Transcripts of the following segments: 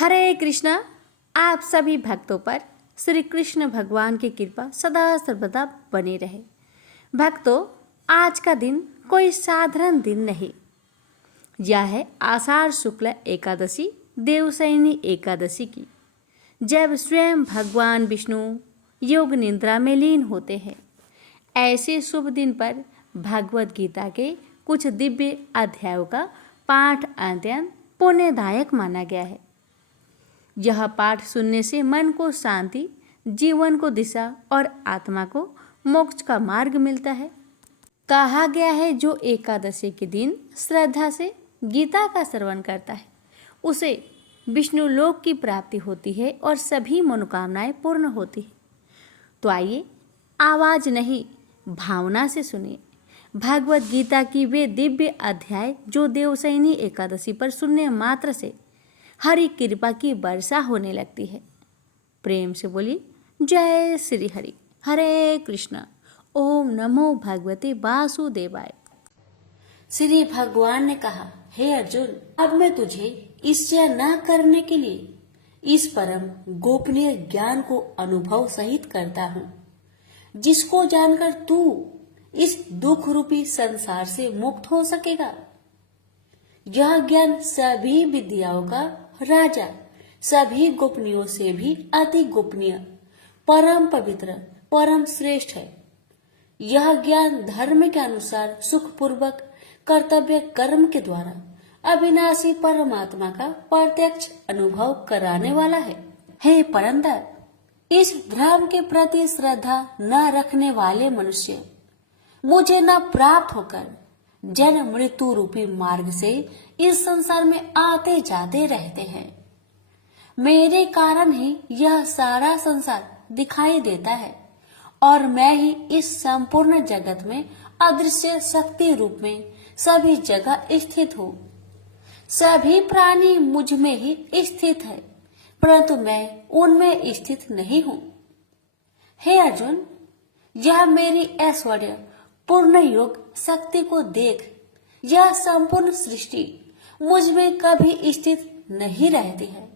हरे कृष्णा। आप सभी भक्तों पर श्री कृष्ण भगवान की कृपा सदा सर्वदा बनी रहे। भक्तों, आज का दिन कोई साधारण दिन नहीं। यह है आषाढ़ शुक्ल एकादशी, देवशयनी एकादशी की, जब स्वयं भगवान विष्णु योग निद्रा में लीन होते हैं। ऐसे शुभ दिन पर भगवत गीता के कुछ दिव्य अध्यायों का पाठ अत्यंत पुण्यदायक माना गया है। यह पाठ सुनने से मन को शांति, जीवन को दिशा और आत्मा को मोक्ष का मार्ग मिलता है। कहा गया है, जो एकादशी के दिन श्रद्धा से गीता का श्रवण करता है उसे विष्णु लोक की प्राप्ति होती है और सभी मनोकामनाएं पूर्ण होती है। तो आइए, आवाज नहीं भावना से सुनिए भगवत गीता की वे दिव्य अध्याय जो देवशयनी एकादशी पर सुनने मात्र से हरि कृपा की वर्षा होने लगती है। प्रेम से बोलिए जय श्री हरि। हरे कृष्णा। ओम नमो भगवते वासुदेवाय। श्री भगवान ने कहा, हे अर्जुन, अब मैं तुझे ईर्ष्या न करने के लिए इस परम गोपनीय ज्ञान को अनुभव सहित करता हूँ, जिसको जानकर तू इस दुख रूपी संसार से मुक्त हो सकेगा। यह ज्ञान सभी विद्याओं का राजा, सभी गोपनीयों से भी अति गोपनीय, परम पवित्र, परम श्रेष्ठ है। यह ज्ञान धर्म के अनुसार सुखपूर्वक कर्तव्य कर्म के द्वारा अविनाशी परमात्मा का प्रत्यक्ष अनुभव कराने वाला है। हे परंतर, इस धर्म के प्रति श्रद्धा न रखने वाले मनुष्य मुझे न प्राप्त होकर जन्म मृत्यु रूपी मार्ग से इस संसार में आते जाते रहते हैं। मेरे कारण ही यह सारा संसार दिखाई देता है और मैं ही इस संपूर्ण जगत में अदृश्य शक्ति रूप में सभी जगह स्थित हूँ। सभी प्राणी मुझ में ही स्थित है, परंतु मैं उनमें स्थित नहीं हूँ। हे अर्जुन, यह मेरी ऐश्वर्य पूर्ण योग शक्ति को देख। यह संपूर्ण सृष्टि मुझ में कभी स्थित नहीं रहती है,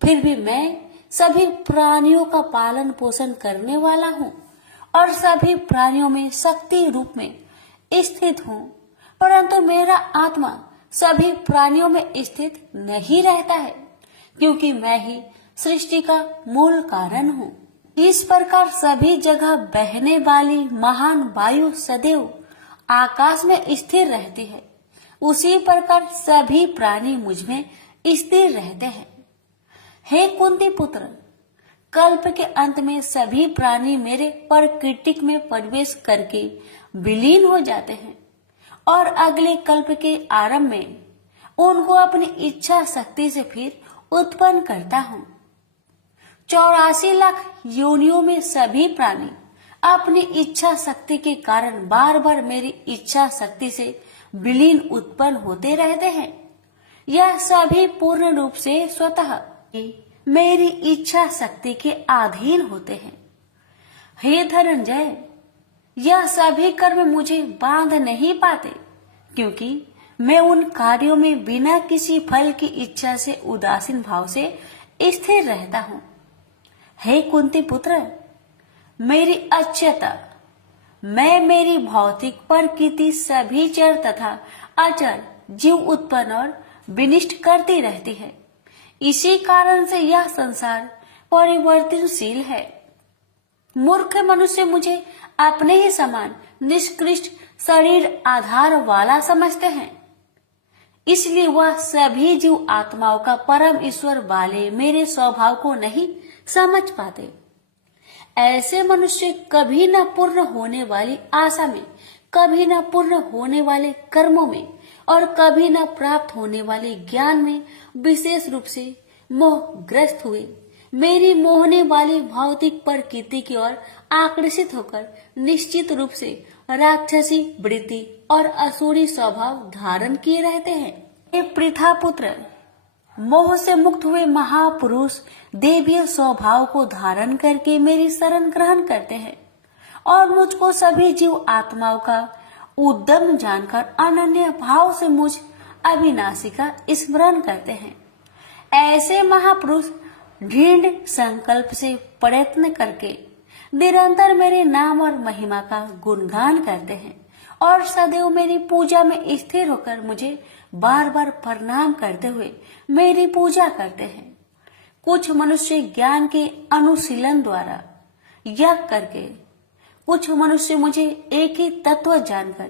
फिर भी मैं सभी प्राणियों का पालन पोषण करने वाला हूँ और सभी प्राणियों में शक्ति रूप में स्थित हूँ, परंतु मेरा आत्मा सभी प्राणियों में स्थित नहीं रहता है, क्योंकि मैं ही सृष्टि का मूल कारण हूँ। इस प्रकार सभी जगह बहने वाली महान वायु सदैव आकाश में स्थिर रहती है, उसी प्रकार सभी प्राणी मुझ में स्थिर रहते हैं। हे कुंती पुत्र, कल्प के अंत में सभी प्राणी मेरे प्रकृतिक में प्रवेश करके विलीन हो जाते हैं और अगले कल्प के आरंभ में उनको अपनी इच्छा शक्ति से फिर उत्पन्न करता हूँ। 84 लाख योनियों में सभी प्राणी अपनी इच्छा शक्ति के कारण बार बार मेरी इच्छा शक्ति से विलीन उत्पन्न होते रहते हैं। यह सभी पूर्ण रूप से स्वतः मेरी इच्छा शक्ति के अधीन होते हैं। हे धनंजय, यह सभी कर्म मुझे बांध नहीं पाते, क्योंकि मैं उन कार्यों में बिना किसी फल की इच्छा से उदासीन भाव से स्थिर रहता हूँ। हे कुंती पुत्र, मेरी अक्षयता, मैं मेरी भौतिक प्रकृति सभी चर तथा अचर जीव उत्पन्न और विनिष्ट करती रहती है। इसी कारण से यह संसार परिवर्तनशील है। मूर्ख मनुष्य मुझे अपने ही समान निष्कृष्ट शरीर आधार वाला समझते हैं, इसलिए वह सभी जीव आत्माओं का परम ईश्वर वाले मेरे स्वभाव को नहीं समझ पाते। ऐसे मनुष्य कभी न पूर्ण होने वाली आशा में, कभी न पूर्ण होने वाले कर्मों में और कभी न प्राप्त होने वाले ज्ञान में विशेष रूप से मोहग्रस्त हुए मेरी मोहने वाली भौतिक प्रकृति की ओर आकर्षित होकर निश्चित रूप से राक्षसी वृत्ति और असुरी स्वभाव धारण किए रहते हैं। हे पृथा पुत्र, मोह से मुक्त हुए महापुरुष देवीय स्वभाव को धारण करके मेरी शरण ग्रहण करते हैं और मुझको सभी जीव आत्माओं का उद्यम जानकर अनन्य भाव से मुझ अविनाशी का स्मरण करते हैं। ऐसे महापुरुष दृढ़ संकल्प से प्रयत्न करके निरंतर मेरे नाम और महिमा का गुणगान करते हैं और सदैव मेरी पूजा में स्थिर होकर मुझे बार बार प्रणाम करते हुए मेरी पूजा करते हैं। कुछ मनुष्य ज्ञान के अनुशीलन द्वारा यज्ञ करके, कुछ मनुष्य मुझे एक ही तत्व जानकर,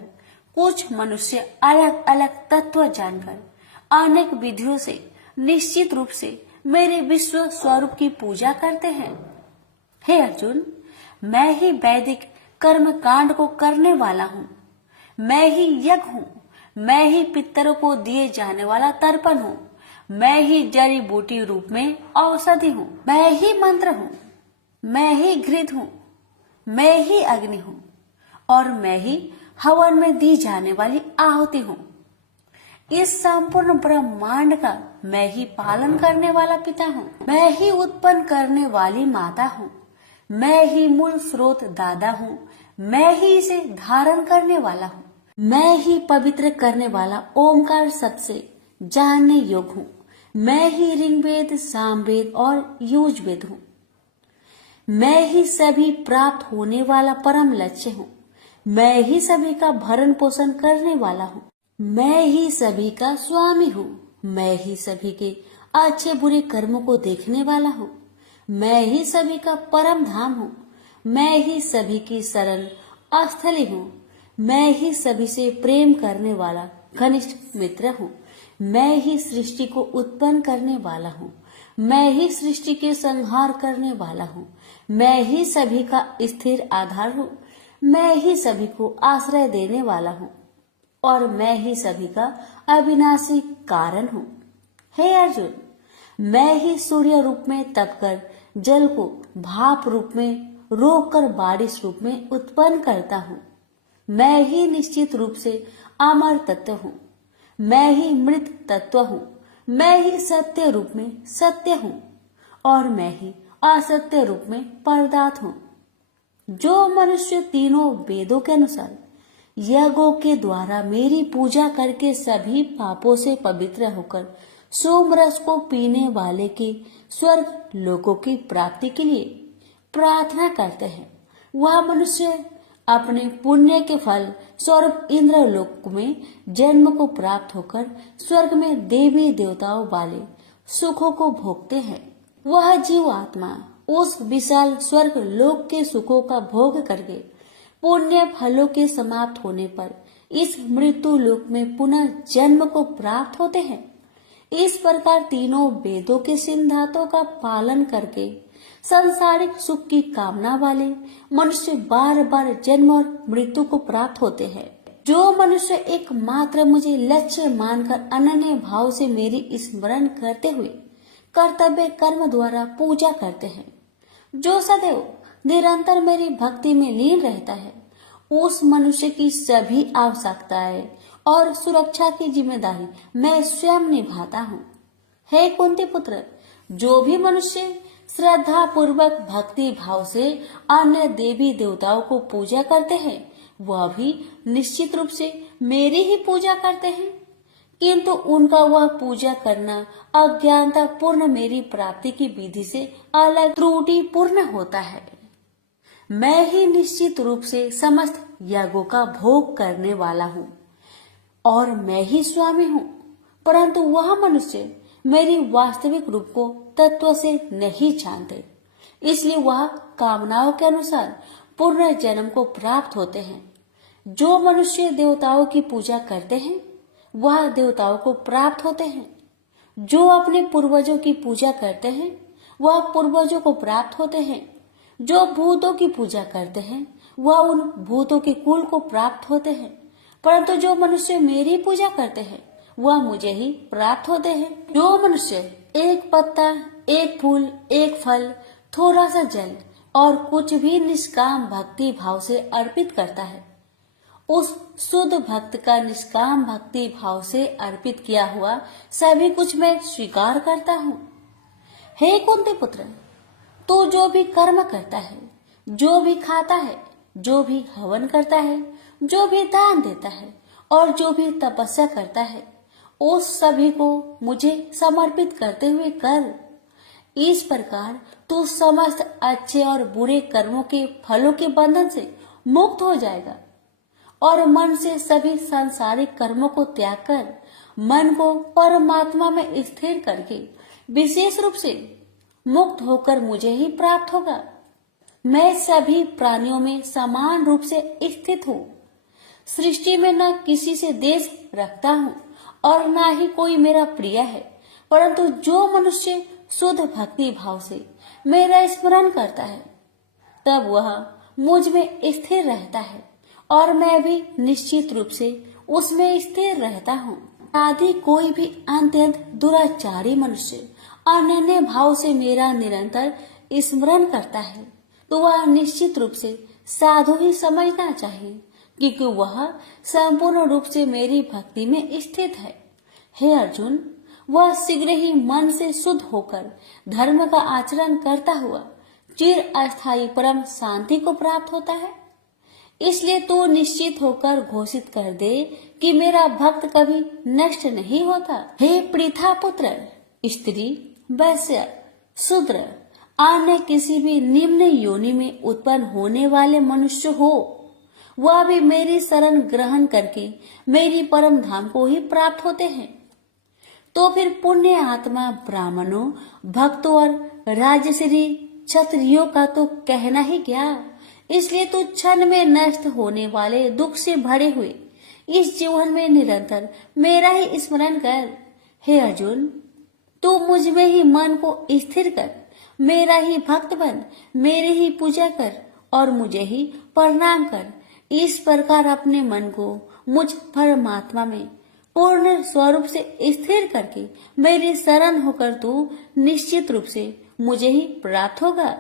कुछ मनुष्य अलग अलग तत्व जानकर अनेक विधियों से निश्चित रूप से मेरे विश्व स्वरूप की पूजा करते हैं। हे अर्जुन, मैं ही वैदिक कर्म कांड को करने वाला हूँ, मैं ही यज्ञ हूँ, मैं ही पितरों को दिए जाने वाला तर्पण हूँ, मैं ही जड़ी बूटी रूप में औषधि हूँ, मैं ही मंत्र हूँ, मैं ही घृत हूँ, मैं ही अग्नि हूँ और मैं ही हवन में दी जाने वाली आहुति हूँ। इस संपूर्ण ब्रह्मांड का मैं ही पालन करने वाला पिता हूँ, मैं ही उत्पन्न करने वाली माता हूँ, मैं ही मूल स्रोत दादा हूँ, मैं ही इसे धारण करने वाला हूँ, मैं ही पवित्र करने वाला ओमकार सबसे जानने योग्य हूँ, मैं ही ऋग्वेद, सामवेद और यजुर्वेद हूँ, मैं ही सभी प्राप्त होने वाला परम लक्ष्य हूँ, मैं ही सभी का भरण पोषण करने वाला हूँ, मैं ही सभी का स्वामी हूँ, मैं ही सभी के अच्छे बुरे कर्मों को देखने वाला हूँ, मैं ही सभी का परम धाम हूँ, मैं ही सभी की शरण स्थली हूँ, मैं ही सभी से प्रेम करने वाला घनिष्ठ मित्र हूँ, मैं ही सृष्टि को उत्पन्न करने वाला हूँ, मैं ही सृष्टि के संहार करने वाला हूँ, मैं ही सभी का स्थिर आधार हूँ, मैं ही सभी को आश्रय देने वाला हूँ और मैं ही सभी का अविनाशी कारण हूँ। हे अर्जुन, मैं ही सूर्य रूप में तपकर जल को भाप रूप में रोककर बारिश रूप में उत्पन्न करता हूँ, मैं ही निश्चित रूप से अमर तत्व हूँ, मैं ही मृत तत्व हूँ, मैं ही सत्य रूप में सत्य हूँ और मैं ही असत्य रूप में पदार्थ हूँ। जो मनुष्य तीनों वेदों के अनुसार यज्ञों के द्वारा मेरी पूजा करके सभी पापों से पवित्र होकर सोमरस को पीने वाले के स्वर्ग लोकों की प्राप्ति के लिए प्रार्थना करते हैं, वह मनुष्य अपने पुण्य के फल स्वर्ग इंद्र लोक में जन्म को प्राप्त होकर स्वर्ग में देवी देवताओं वाले सुखों को भोगते हैं। वह जीव आत्मा उस विशाल स्वर्ग लोक के सुखों का भोग करके पुण्य फलों के समाप्त होने पर इस मृत्यु लोक में पुनः जन्म को प्राप्त होते हैं। इस प्रकार तीनों वेदों के सिद्धांतों का पालन करके सांसारिक सुख की कामना वाले मनुष्य बार बार जन्म और मृत्यु को प्राप्त होते हैं। जो मनुष्य एकमात्र मुझे लक्ष्य मानकर अनन्य भाव से मेरी स्मरण करते हुए कर्तव्य कर्म द्वारा पूजा करते हैं, जो सदैव निरंतर मेरी भक्ति में लीन रहता है, उस मनुष्य की सभी आवश्यकताएं और सुरक्षा की जिम्मेदारी मैं स्वयं निभाता हूँ। हे कुंती पुत्र, जो भी मनुष्य श्रद्धा पूर्वक भक्ति भाव से अन्य देवी देवताओं को पूजा करते हैं, वह भी निश्चित रूप से मेरी ही पूजा करते हैं, किंतु उनका वह पूजा करना अज्ञानता पूर्ण मेरी प्राप्ति की विधि से अलग त्रुटि पूर्ण होता है। मैं ही निश्चित रूप से समस्त यागों का भोग करने वाला हूँ और मैं ही स्वामी हूँ, परंतु वह मनुष्य मेरी वास्तविक रूप को तत्व से नहीं जानते, इसलिए वह कामनाओं के अनुसार पूर्ण जन्म को प्राप्त होते हैं। जो मनुष्य देवताओं की पूजा करते हैं वह देवताओं को प्राप्त होते हैं, जो अपने पूर्वजों की पूजा करते हैं वह पूर्वजों को प्राप्त होते हैं, जो भूतों की पूजा करते हैं वह उन भूतों के कुल को प्राप्त होते हैं, परंतु जो मनुष्य मेरी पूजा करते हैं वह मुझे ही प्राप्त होते हैं। जो मनुष्य एक पत्ता, एक फूल, एक फल, थोड़ा सा जल और कुछ भी निष्काम भक्ति भाव से अर्पित करता है, उस शुद्ध भक्त का निष्काम भक्ति भाव से अर्पित किया हुआ सभी कुछ मैं स्वीकार करता हूँ। हे कुंती पुत्र, तू जो भी कर्म करता है, जो भी खाता है, जो भी हवन करता है, जो भी दान देता है और जो भी तपस्या करता है, उस सभी को मुझे समर्पित करते हुए कर। इस प्रकार तू समस्त अच्छे और बुरे कर्मों के फलों के बंधन से मुक्त हो जाएगा और मन से सभी सांसारिक कर्मों को त्याग कर मन को परमात्मा में स्थिर करके विशेष रूप से मुक्त होकर मुझे ही प्राप्त होगा। मैं सभी प्राणियों में समान रूप से स्थित हूँ। सृष्टि में न किसी से देश रखता हूँ और न ही कोई मेरा प्रिय है, परंतु जो मनुष्य शुद्ध भक्ति भाव से मेरा स्मरण करता है तब वह मुझ में स्थिर रहता है और मैं भी निश्चित रूप से उसमें स्थिर रहता हूँ। आदि कोई भी अत्यंत दुराचारी मनुष्य अनन्य भाव से मेरा निरंतर स्मरण करता है तो वह निश्चित रूप से साधु ही समझना चाहिए, क्योंकि वह संपूर्ण रूप से मेरी भक्ति में स्थित है। हे अर्जुन, वह शीघ्र ही मन से शुद्ध होकर धर्म का आचरण करता हुआ चिर अस्थायी परम शांति को प्राप्त होता है। इसलिए तू निश्चित होकर घोषित कर दे कि मेरा भक्त कभी नष्ट नहीं होता। हे पृथा पुत्र, स्त्री, वैश्य, शूद्र, अन्य किसी भी निम्न योनि में उत्पन्न होने वाले मनुष्य हो, वह भी मेरी शरण ग्रहण करके मेरी परम धाम को ही प्राप्त होते हैं। तो फिर पुण्य आत्मा ब्राह्मणों, भक्तों और राजश्री क्षत्रियों का तो कहना ही क्या। इसलिए तू क्षण में नष्ट होने वाले दुख से भरे हुए इस जीवन में निरंतर मेरा ही स्मरण कर। हे अर्जुन, तू मुझ में ही मन को स्थिर कर, मेरा ही भक्त बन, मेरी ही पूजा कर और मुझे ही प्रणाम कर। इस प्रकार अपने मन को मुझ परमात्मा में पूर्ण स्वरूप से स्थिर करके मेरी शरण होकर तू निश्चित रूप से मुझे ही प्राप्त होगा।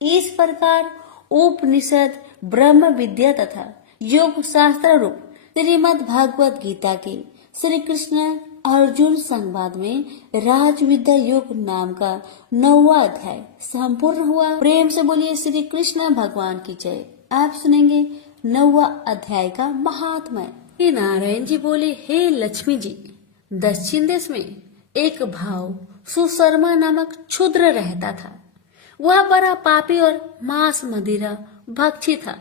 इस प्रकार उपनिषद, ब्रह्म विद्या तथा योग शास्त्र रूप श्रीमद् भागवत गीता के श्री कृष्ण अर्जुन संवाद में राज विद्या योग नाम का 9वां अध्याय संपूर्ण हुआ। प्रेम से बोलिए श्री कृष्ण भगवान की जय। आप सुनेंगे 9वां अध्याय का महात्म्य। श्री नारायण जी बोले, हे लक्ष्मी जी, दक्षिण देश में एक भाव सुशर्मा नामक क्षुद्र रहता था। वह बड़ा पापी और मांस मदिरा भक्षी था।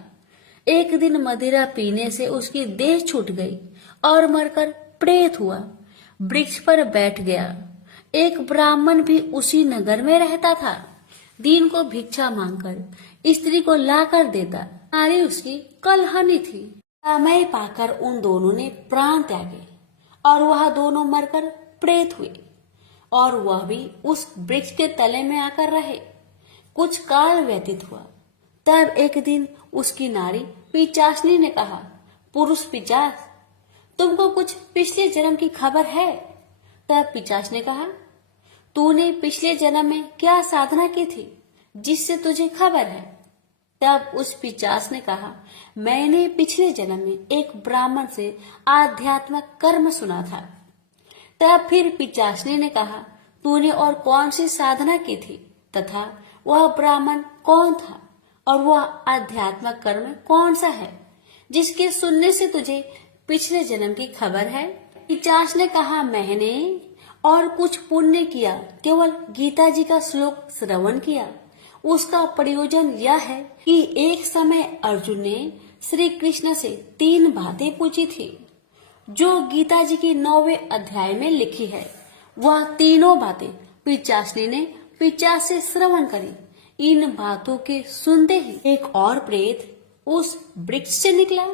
एक दिन मदिरा पीने से उसकी देह छूट गई और मरकर प्रेत हुआ। वृक्ष पर बैठ गया। एक ब्राह्मण भी उसी नगर में रहता था। दिन को भिक्षा मांगकर स्त्री को लाकर देता। नारी उसकी कलहनी थी। समय पाकर उन दोनों ने प्राण त्यागे और वह दोनों मरकर प्रेत हुए और वह भी उस वृक्ष के तले में आकर रहे। कुछ काल व्यतीत हुआ। तब एक दिन उसकी नारी पिचासनी ने कहा, पुरुष पिचास, तुमको कुछ पिछले जन्म की खबर है? तब पिचास ने कहा, तूने पिछले जन्म में क्या साधना की थी जिससे तुझे खबर है? तब उस पिचास ने कहा, मैंने पिछले जन्म में एक ब्राह्मण से आध्यात्मिक कर्म सुना था। तब फिर पिचासनी ने कहा, तूने और कौन सी साधना की थी तथा वह ब्राह्मण कौन था और वह आध्यात्मिक कर्म कौन सा है जिसके सुनने से तुझे पिछले जन्म की खबर है? पिचास ने कहा, मैंने और कुछ पुण्य किया, केवल गीता जी का श्लोक श्रवण किया। उसका प्रयोजन यह है कि एक समय अर्जुन ने श्री कृष्ण से 3 बातें पूछी थी जो गीता जी की 9वें अध्याय में लिखी है। वह तीनों बातें पिचासनी ने पिचास से श्रवण करी। इन बातों के सुनते ही एक और प्रेत उस वृक्ष से निकला।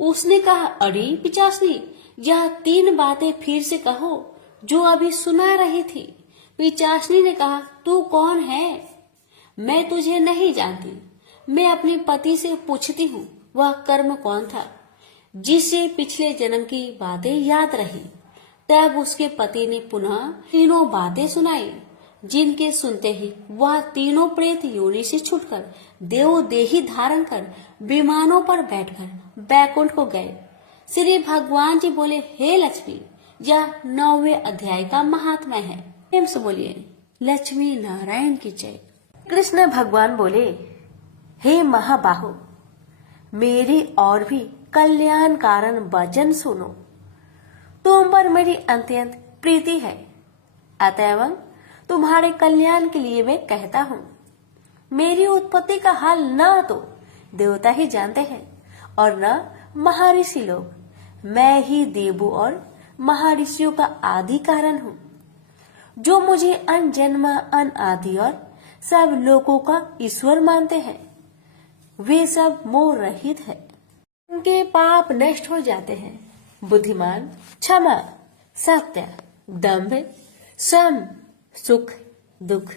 उसने कहा, अरे पिचासनी, यह 3 बातें फिर से कहो जो अभी सुना रही थी। पिचासनी ने कहा, तू कौन है? मैं तुझे नहीं जानती। मैं अपने पति से पूछती हूँ वह कर्म कौन था जिससे पिछले जन्म की बातें याद रही। तब उसके पति ने पुनः तीनों बातें सुनाई जिनके सुनते ही वह तीनों प्रेत योनि से छूटकर देव देही धारण कर विमानों पर बैठकर बैकुंठ को गए। श्री भगवान जी बोले, हे लक्ष्मी, यह 9वें अध्याय का महात्मा है। प्रेम से बोलिए लक्ष्मी नारायण की जय। कृष्ण भगवान बोले, हे महाबाहो, मेरी और भी कल्याण कारण वचन सुनो। तुम पर मेरी अत्यंत प्रीति है, अतएव तुम्हारे कल्याण के लिए मैं कहता हूँ। मेरी उत्पत्ति का हाल न तो देवता ही जानते हैं और न महर्षि लोग। मैं ही देवों और महर्षियों का आदि कारण हूँ। जो मुझे अनजन्म अनादि और सब लोगों का ईश्वर मानते हैं, वे सब मोह रहित है। उनके पाप नष्ट हो जाते हैं। बुद्धिमान, क्षमा, सत्य, दम्भ, सम, सुख, दुख,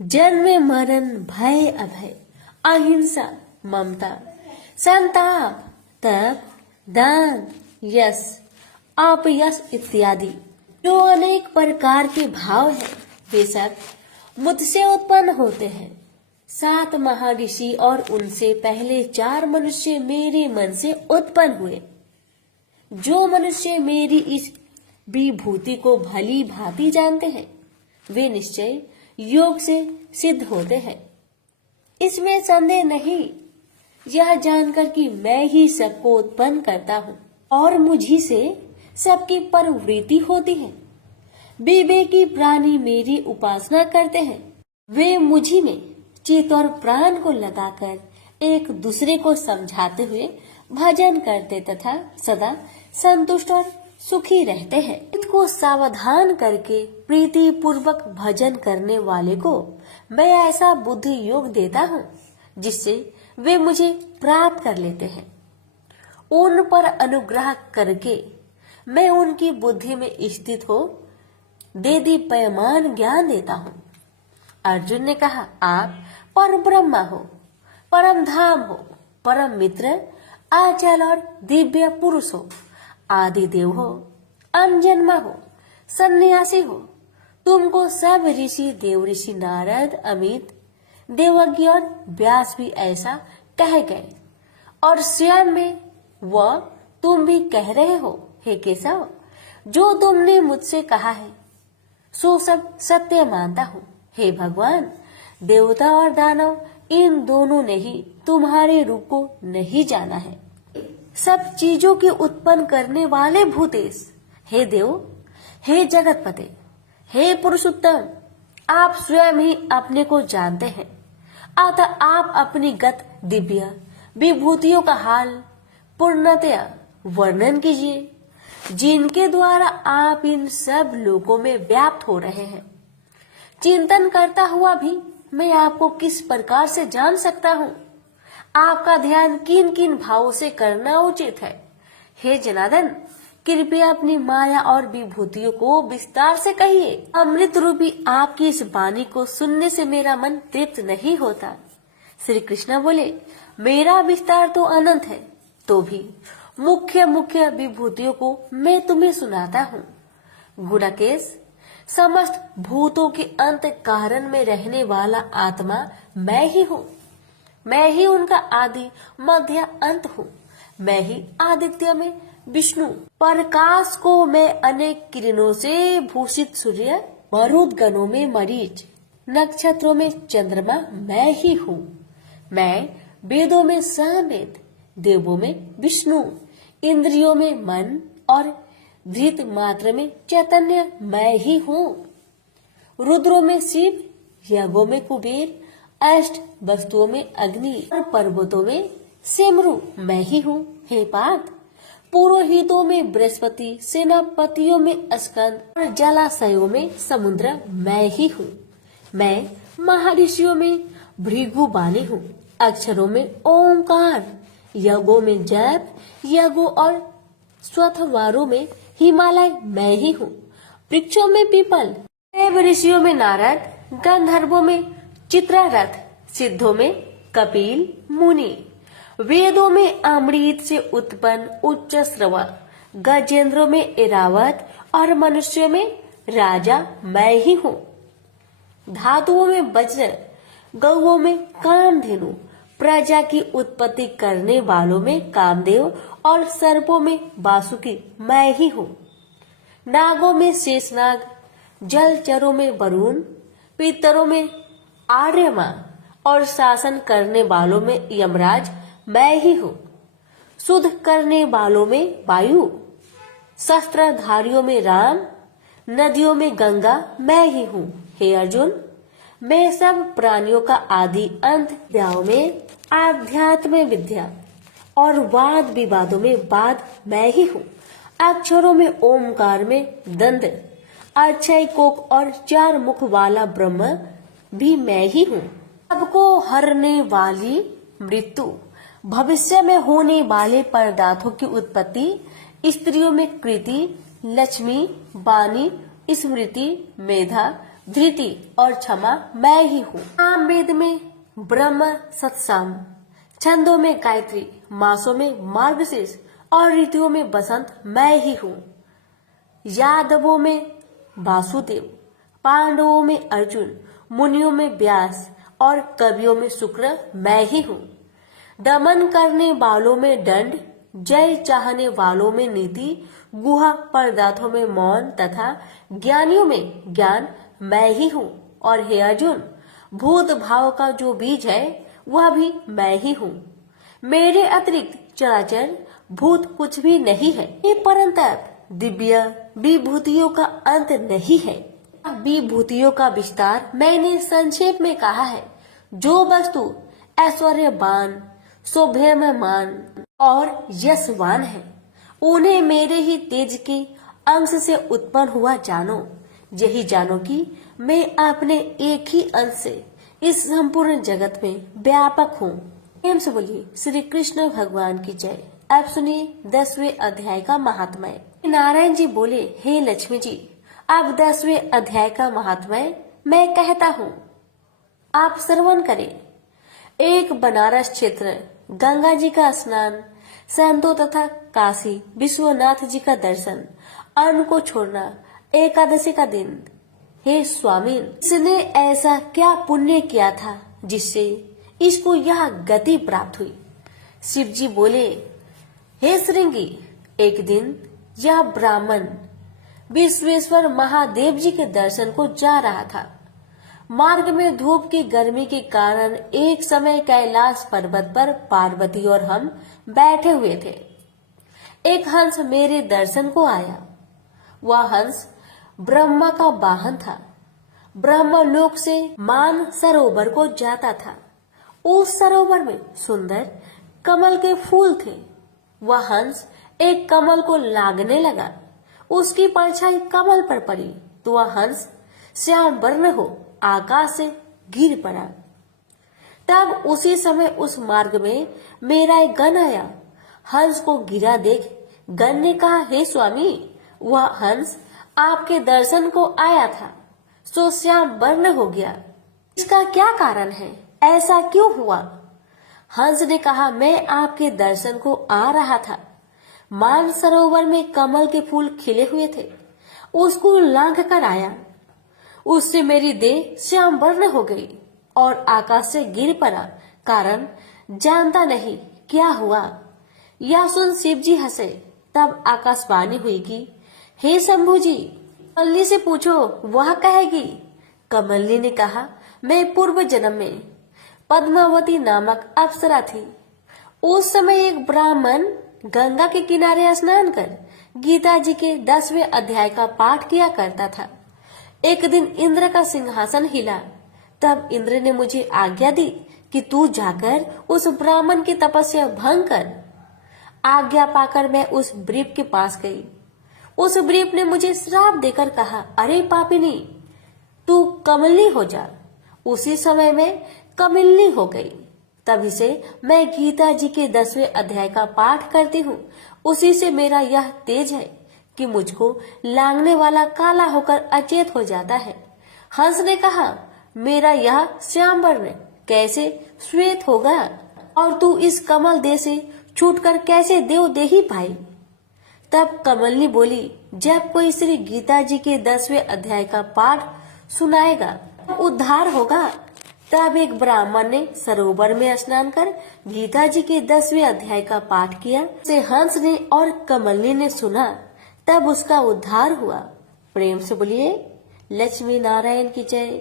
जन्म मरण, भय अभय, अहिंसा, ममता, संताप, तप, दान, यश, अपयश इत्यादि जो अनेक प्रकार के भाव हैं, वे सब मुझसे उत्पन्न होते हैं। 7 महर्षि और उनसे पहले 4 मनुष्य मेरे मन से उत्पन्न हुए। जो मनुष्य मेरी इस विभूति को भली भांति जानते हैं, वे निश्चय योग से सिद्ध होते हैं। इसमें संदेह नहीं, यह जानकर कि मैं ही सबको उत्पन्न करता हूँ और मुझी से सबकी प्रवृत्ति होती है। विवेकी प्राणी मेरी उपासना करते हैं। वे मुझी में चित्त और प्राण को लगाकर एक दूसरे को समझाते हुए भजन करते तथा सदा संतुष्ट और सुखी रहते हैं। चित्त को सावधान करके प्रीति पूर्वक भजन करने वाले को मैं ऐसा बुद्धि योग देता हूँ जिससे वे मुझे प्राप्त कर लेते हैं। उन पर अनुग्रह करके मैं उनकी बुद्धि में स्थित हो देदीप्यमान ज्ञान देता हूँ। अर्जुन ने कहा, आप परम ब्रह्मा हो, परम धाम हो, परम मित्र, अचल और दिव्य पुरुष हो, आदि देव हो, अनजन्मा हो, सन्यासी हो। तुमको सब ऋषि, देव ऋषि, नारद, अमित, देवज्ञ और व्यास भी ऐसा कह गए और स्वयं में वह तुम भी कह रहे हो। हे केशव, जो तुमने मुझसे कहा है सो सब सत्य मानता हूँ। हे भगवान, देवता और दानव इन दोनों ने ही तुम्हारे रूप को नहीं जाना है। सब चीजों के उत्पन्न करने वाले भूतेश, हे देव, हे जगतपते, हे पुरुषोत्तम, आप स्वयं ही अपने को जानते हैं। अतः आप अपनी गत दिव्य विभूतियों का हाल पूर्णतया वर्णन कीजिए, जिनके द्वारा आप इन सब लोगों में व्याप्त हो रहे हैं। चिंतन करता हुआ भी मैं आपको किस प्रकार से जान सकता हूँ? आपका ध्यान किन किन भावों से करना उचित है? हे जनार्दन, कृपया अपनी माया और विभूतियों को विस्तार से कहिए। अमृत रूपी आपकी इस वाणी को सुनने से मेरा मन तृप्त नहीं होता। श्री कृष्ण बोले, मेरा विस्तार तो अनंत है, तो भी मुख्य मुख्य विभूतियों को मैं तुम्हें सुनाता हूँ। गुणकेश, समस्त भूतों के अंत कारण में रहने वाला आत्मा मैं ही हूँ। मैं ही उनका आदि मध्य अंत हूँ। मैं ही आदित्य में विष्णु, प्रकाश को मैं अनेक किरणों से भूषित सूर्य, मरुद गणों में मरीच, नक्षत्रों में चंद्रमा मैं ही हूँ। मैं वेदों में सामवेद, देवों में विष्णु, इंद्रियों में मन और धृत मात्र में चैतन्य मैं ही हूँ। रुद्रों में शिव, यज्ञों में कुबेर, अष्ट वस्तुओं में अग्नि और पर्वतों में सिमरु मैं ही हूँ। हे पार्थ, पुरोहितों में बृहस्पति, सेनापतियों में स्कंद और जलाशयों में समुद्र मैं ही हूँ। मैं महर्षियों में भृगुबानी हूँ, अक्षरों में ओंकार, यज्ञों में जप, यज्ञों और स्वथवारों में हिमालय मैं ही हूँ। वृक्षों में पीपल, देव ऋषियों में नारद, गंधर्वों में चित्ररथ, सिद्धों में कपिल मुनि, वेदों में अमृत से उत्पन्न उच्च श्रवा, गजेंद्रों में ऐरावत और मनुष्यों में राजा मैं ही हूँ। धातुओं में वज्र, गौओं में कामधेनु, प्रजा की उत्पत्ति करने वालों में कामदेव और सर्पों में वासुकी मैं ही हूँ। नागों में शेषनाग, जलचरों में वरुण, पितरों में आर्यमा और शासन करने वालों में यमराज मैं ही हूँ। शुद्ध करने वालों में वायु, शस्त्रधारियों में राम, नदियों में गंगा मैं ही हूँ। हे अर्जुन, मैं सब प्राणियों का आदि अंत, विद्याओं में आध्यात्म विद्या और वाद विवादों में वाद मैं ही हूँ। अक्षरों में ओमकार में दंड, अक्षय कोक और 4 मुख वाला ब्रह्म भी मैं ही हूँ। सबको हरने वाली मृत्यु, भविष्य में होने वाले पदार्थों की उत्पत्ति, स्त्रियों में कृति, लक्ष्मी, वाणी, स्मृति, मेधा, धृति और क्षमा मैं ही हूँ। साम वेद में ब्रह्म सत्साम, छंदों में गायत्री, मासों में मार्गशीर्ष और ऋतुओं में बसंत मैं ही हूँ। यादवों में वासुदेव, पांडवों में अर्जुन, मुनियों में व्यास और कवियों में शुक्र मैं ही हूँ। दमन करने वालों में दंड, जय चाहने वालों में नीति, गुहा पदार्थों में मौन तथा ज्ञानियों में ज्ञान मैं ही हूँ। और हे अर्जुन, भूत भाव का जो बीज है वह भी मैं ही हूँ। मेरे अतिरिक्त चराचर भूत कुछ भी नहीं है। ये परंतप दिव्य विभूतियों का अंत नहीं है। विभूतियों का विस्तार मैंने संक्षेप में कहा है। जो वस्तु ऐश्वर्यवान, शोभ्यमान और यशवान है, उन्हें मेरे ही तेज के अंश से उत्पन्न हुआ जानो। यही जानो कि मैं अपने एक ही अंश से इस संपूर्ण जगत में व्यापक हूँ। प्रेम से बोलिए श्री कृष्ण भगवान की जय। अब सुनिए 10वें अध्याय का महात्म्य। नारायण जी बोले, हे लक्ष्मी जी, अब 10वें अध्याय का महात्म्य मैं कहता हूँ, आप श्रवण करें। एक बनारस क्षेत्र, गंगा जी का स्नान, संतों तथा काशी विश्वनाथ जी का दर्शन, अन्न को छोड़ना, एकादशी का दिन। हे स्वामी, इसने ऐसा क्या पुण्य किया था जिससे इसको यह गति प्राप्त हुई? शिव जी बोले, हे श्रृंगी, एक दिन यह ब्राह्मण विश्वेश्वर महादेव जी के दर्शन को जा रहा था। मार्ग में धूप की गर्मी के कारण एक समय कैलाश पर्वत पर पार्वती और हम बैठे हुए थे। एक हंस मेरे दर्शन को आया। वह हंस ब्रह्मा का वाहन था। ब्रह्मलोक से मान सरोवर को जाता था। उस सरोवर में सुंदर कमल के फूल थे। वह हंस एक कमल को लागने लगा। उसकी परछाई कमल पर पड़ी तो वह हंस श्याम वर्ण हो आकाश से गिर पड़ा। तब उसी समय उस मार्ग में मेरा एक गण आया। हंस को गिरा देख गण ने कहा, हे स्वामी, वह हंस आपके दर्शन को आया था, सो श्याम वर्ण हो गया। इसका क्या कारण है? ऐसा क्यों हुआ? हंस ने कहा, मैं आपके दर्शन को आ रहा था। मान सरोवर में कमल के फूल खिले हुए थे, उसको लांघ कर आया। उससे मेरी देह श्याम वर्ण हो गई और आकाश से गिर पड़ा। कारण जानता नहीं क्या हुआ। यह सुन शिव जी हंसे। तब आकाशवाणी हुई कि हे शंभु जी, कमलनी से पूछो, वह कहेगी। कमलनी ने कहा, मैं पूर्व जन्म में पद्मावती नामक अप्सरा थी। उस समय एक ब्राह्मण गंगा के किनारे स्नान कर गीता जी के 10वें अध्याय का पाठ किया करता था। एक दिन इंद्र का सिंहासन हिला। तब इंद्र ने मुझे आज्ञा दी कि तू जाकर उस ब्राह्मण की तपस्या भंग कर। आज्ञा पाकर मैं उस ब्रीप के पास गई। उस ब्रीप ने मुझे श्राप देकर कहा, अरे पापिनी, तू कमलनी हो जा। उसी समय मैं कमलनी हो गई। तभी से मैं गीता जी के 10वें अध्याय का पाठ करती हूँ। उसी से मेरा यह तेज है कि मुझको लांघने वाला काला होकर अचेत हो जाता है। हंस ने कहा, मेरा यह श्याम वर्ण कैसे श्वेत होगा और तू इस कमल देह से छूटकर कैसे देव देही पाई? तब कमलनी बोली, जब कोई श्री गीता जी के 10वें अध्याय का पाठ सुनाएगा उद्धार होगा। तब एक ब्राह्मण ने सरोवर में स्नान कर गीता जी के 10वें अध्याय का पाठ किया। से हंस ने और कमलनी ने सुना, तब उसका उद्धार हुआ। प्रेम से बोलिए लक्ष्मी नारायण की जय,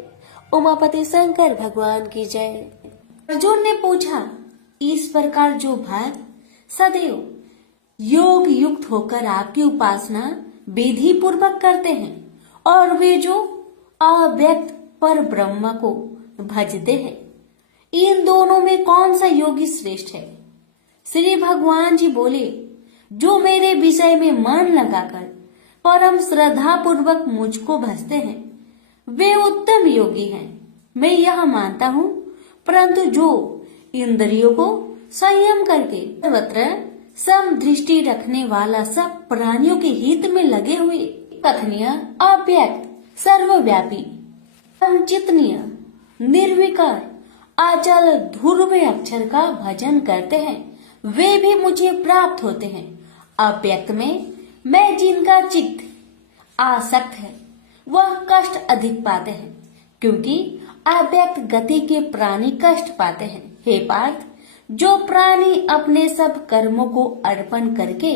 उमापति शंकर भगवान की जय। अर्जुन ने पूछा, इस प्रकार जो भक्त सदैव योग युक्त होकर आपकी उपासना विधि पूर्वक करते हैं और वे जो अव्यक्त पर ब्रह्म को भजते हैं, इन दोनों में कौन सा योगी श्रेष्ठ है? श्री भगवान जी बोले, जो मेरे विषय में मन लगाकर परम श्रद्धा पूर्वक मुझको भजते हैं वे उत्तम योगी हैं। मैं यह मानता हूँ, परंतु जो इंद्रियों को संयम करके सर्वत्र समदृष्टि रखने वाला सब प्राणियों के हित में लगे हुए कथनीय अव्यक्त सर्वव्यापी अचिंतनीय निर्विकार अचल ध्रुव अक्षर का भजन करते हैं वे भी मुझे प्राप्त होते हैं। अव्यक्त में मैं जिनका चित्त आसक्त है वह कष्ट अधिक पाते हैं, क्योंकि अव्यक्त गति के प्राणी कष्ट पाते हैं। हे पार्थ, जो प्राणी अपने सब कर्मों को अर्पण करके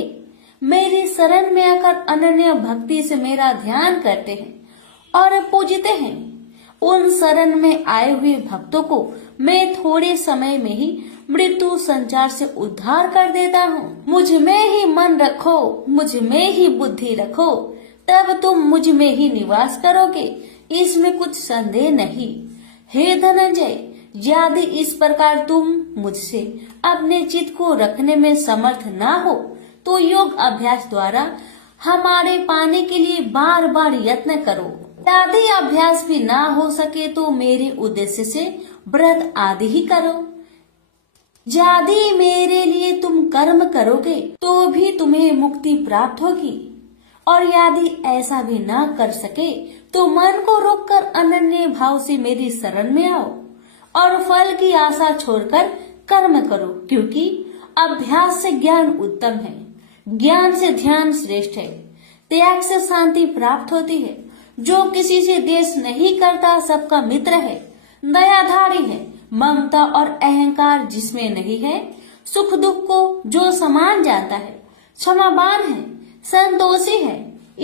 मेरी शरण में आकर अनन्य भक्ति से मेरा ध्यान करते हैं और पूजते हैं, उन शरण में आए हुए भक्तों को मैं थोड़े समय में ही मृत्यु संचार से उद्धार कर देता हूँ। मुझ में ही मन रखो, मुझ में ही बुद्धि रखो, तब तुम मुझ में ही निवास करोगे, इसमें कुछ संदेह नहीं। हे धनंजय, यदि इस प्रकार तुम मुझसे अपने चित्त को रखने में समर्थ ना हो तो योग अभ्यास द्वारा हमारे पाने के लिए बार बार यत्न करो। यदि अभ्यास भी ना हो सके तो मेरे उद्देश्य से व्रत आदि ही करो। यदि मेरे लिए तुम कर्म करोगे तो भी तुम्हें मुक्ति प्राप्त होगी, और यदि ऐसा भी ना कर सके तो मन को रोककर अनन्य भाव से मेरी शरण में आओ और फल की आशा छोड़कर कर्म करो, क्योंकि अभ्यास से ज्ञान उत्तम है, ज्ञान से ध्यान श्रेष्ठ है, त्याग से शांति प्राप्त होती है। जो किसी से द्वेष नहीं करता सबका मित्र है, दयाधारी है, ममता और अहंकार जिसमें नहीं है, सुख दुख को जो समान जानता है, क्षमावान है, संतोषी है,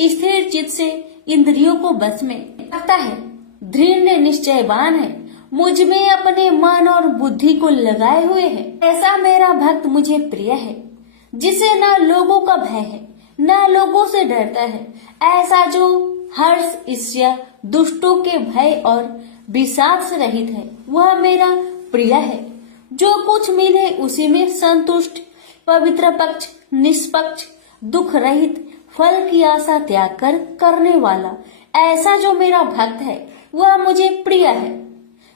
स्थिर चित्त से इंद्रियों को बस में रखता है, दृढ़ निश्चयवान है, मुझ में अपने मन और बुद्धि को लगाए हुए है, ऐसा मेरा भक्त मुझे प्रिय है, जिसे न लोगों का भय है न लोगों से डरता है। ऐसा जो हर्ष ईर्ष्या दुष्टों के भय और विषाद से रहित है वह मेरा प्रिय है। जो कुछ मिले उसी में संतुष्ट, पवित्र पक्ष, निष्पक्ष, दुख रहित, फल की आशा त्याग कर करने वाला, ऐसा जो मेरा भक्त है वह मुझे प्रिय है।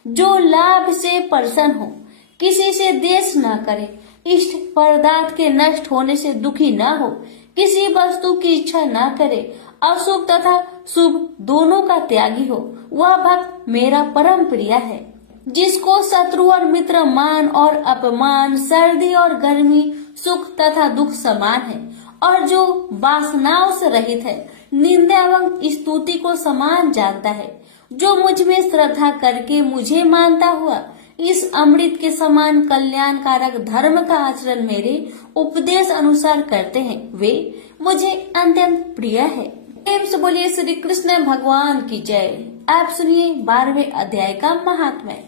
जो लाभ से प्रसन्न हो, किसी से द्वेष न करे, इष्ट पदार्थ के नष्ट होने से दुखी न हो, किसी वस्तु की इच्छा न करे, अशुभ तथा शुभ दोनों का त्यागी हो, वह भक्त मेरा परम प्रिय है। जिसको शत्रु और मित्र, मान और अपमान, सर्दी और गर्मी, सुख तथा दुख समान है, और जो वासनाओं से रहित है, निंदा एवं स्तुति को समान जानता है, जो मुझ में श्रद्धा करके मुझे मानता हुआ इस अमृत के समान कल्याणकारक धर्म का आचरण मेरे उपदेश अनुसार करते हैं, वे मुझे अत्यंत प्रिय है। प्रेम से बोलिए श्री कृष्ण भगवान की जय। आप सुनिए 12वें अध्याय का महात्म्य।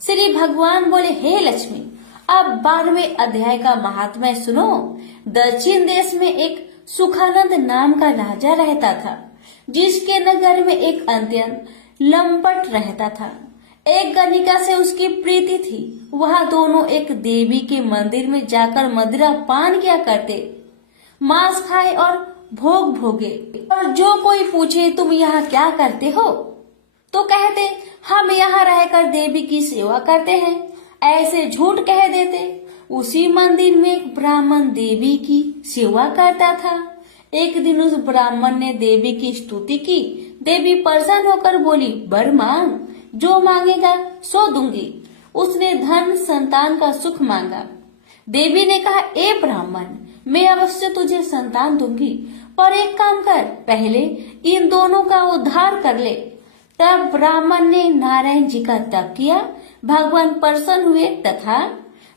श्री भगवान बोले, हे लक्ष्मी, अब 12वें अध्याय का महात्म्य सुनो। दक्षिण देश में एक सुखानंद नाम का राजा रहता था, जिसके नगर में एक अत्यंत लंपट रहता था। एक गणिका से उसकी प्रीति थी। वह दोनों एक देवी के मंदिर में जाकर मदिरा पान किया करते, मांस खाए और भोग भोगे। और जो कोई पूछे तुम यहाँ क्या करते हो, तो कहते हम यहाँ रहकर देवी की सेवा करते हैं, ऐसे झूठ कह देते। उसी मंदिर में एक ब्राह्मण देवी की सेवा करता था। एक दिन उस ब्राह्मण ने देवी की स्तुति की। देवी प्रसन्न होकर बोली, वर मांग, जो मांगेगा सो दूंगी। उसने धन संतान का सुख मांगा। देवी ने कहा, ए ब्राह्मण, मैं अवश्य तुझे संतान दूंगी, पर एक काम कर, पहले इन दोनों का उद्धार कर ले। तब ब्राह्मण ने नारायण जी का तप किया। भगवान प्रसन्न हुए तथा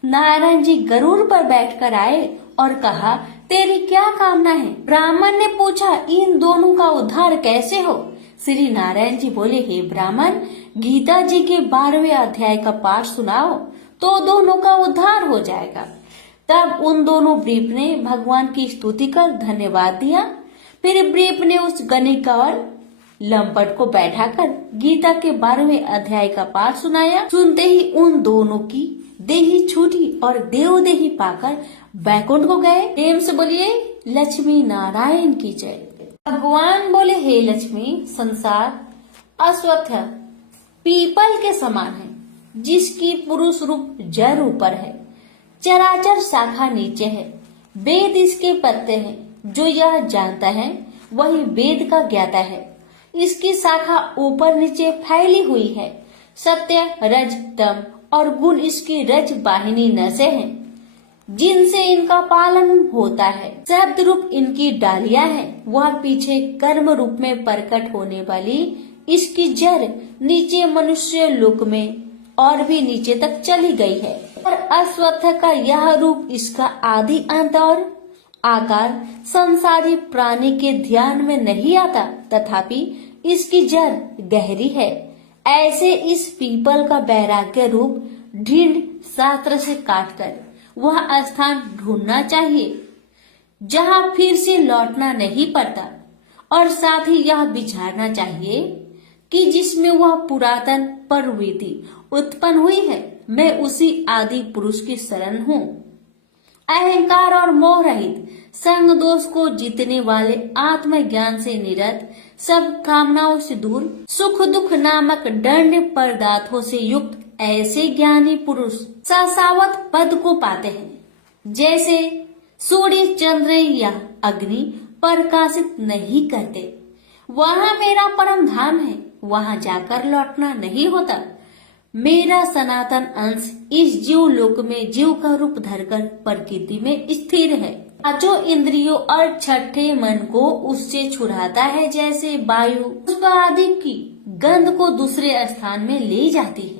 नारायण जी गरुड़ पर बैठकर आए और कहा, तेरी क्या कामना है? ब्राह्मण ने पूछा, इन दोनों का उद्धार कैसे हो? श्री नारायण जी बोले, हे ब्राह्मण, गीता जी के 12वें अध्याय का पाठ सुनाओ तो दोनों का उद्धार हो जाएगा। तब उन दोनों ब्रीफ ने भगवान की स्तुति कर धन्यवाद दिया। फिर ब्रीफ ने उस गणिक और लंपट को बैठाकर गीता के 12वें अध्याय का पाठ सुनाया। सुनते ही उन दोनों की देही छूटी और देवदेही पाकर बैकुंठ को गए। प्रेम से बोलिए लक्ष्मी नारायण की जय। भगवान बोले, हे लक्ष्मी, संसार अश्वत्थ पीपल के समान है, जिसकी पुरुष रूप जड़ ऊपर है, चराचर शाखा नीचे है, वेद इसके पत्ते हैं। जो यह जानता है वही वेद का ज्ञाता है। इसकी शाखा ऊपर नीचे फैली हुई है। सत्य, रज, तम और गुण इसकी रज वाहिनी नसें हैं, जिनसे इनका पालन होता है। शब्द रूप इनकी डालियां हैं। वह पीछे कर्म रूप में प्रकट होने वाली इसकी जड़ नीचे मनुष्य लोक में और भी नीचे तक चली गई है। और अश्वत्थ का यह रूप इसका आदि अंत और आकार संसारी प्राणी के ध्यान में नहीं आता, तथापि इसकी जड़ गहरी है। ऐसे इस पीपल का वैराग्य रूप ढींढ शास्त्र से काटकर वह स्थान ढूंढना चाहिए जहाँ फिर से लौटना नहीं पड़ता, और साथ ही यह विचारना चाहिए कि जिसमें वह पुरातन प्रवृत्ति उत्पन्न हुई है, मैं उसी आदि पुरुष की शरण हूँ। अहंकार और मोह रहित, संग दोष को जीतने वाले, आत्मज्ञान से निरत, सब कामनाओं से दूर, सुख दुख नामक दंड पदार्थों से युक्त ऐसे ज्ञानी पुरुष शाश्वत पद को पाते हैं। जैसे सूर्य, चंद्र या अग्नि प्रकाशित नहीं करते, वहाँ मेरा परम धाम है, वहाँ जाकर लौटना नहीं होता। मेरा सनातन अंश इस जीव लोक में जीव का रूप धरकर प्रकृति में स्थिर है। पांचों इंद्रियों और छठे मन को उससे छुड़ाता है, जैसे वायु पुष्प आदि की गंध को दूसरे स्थान में ले जाती है।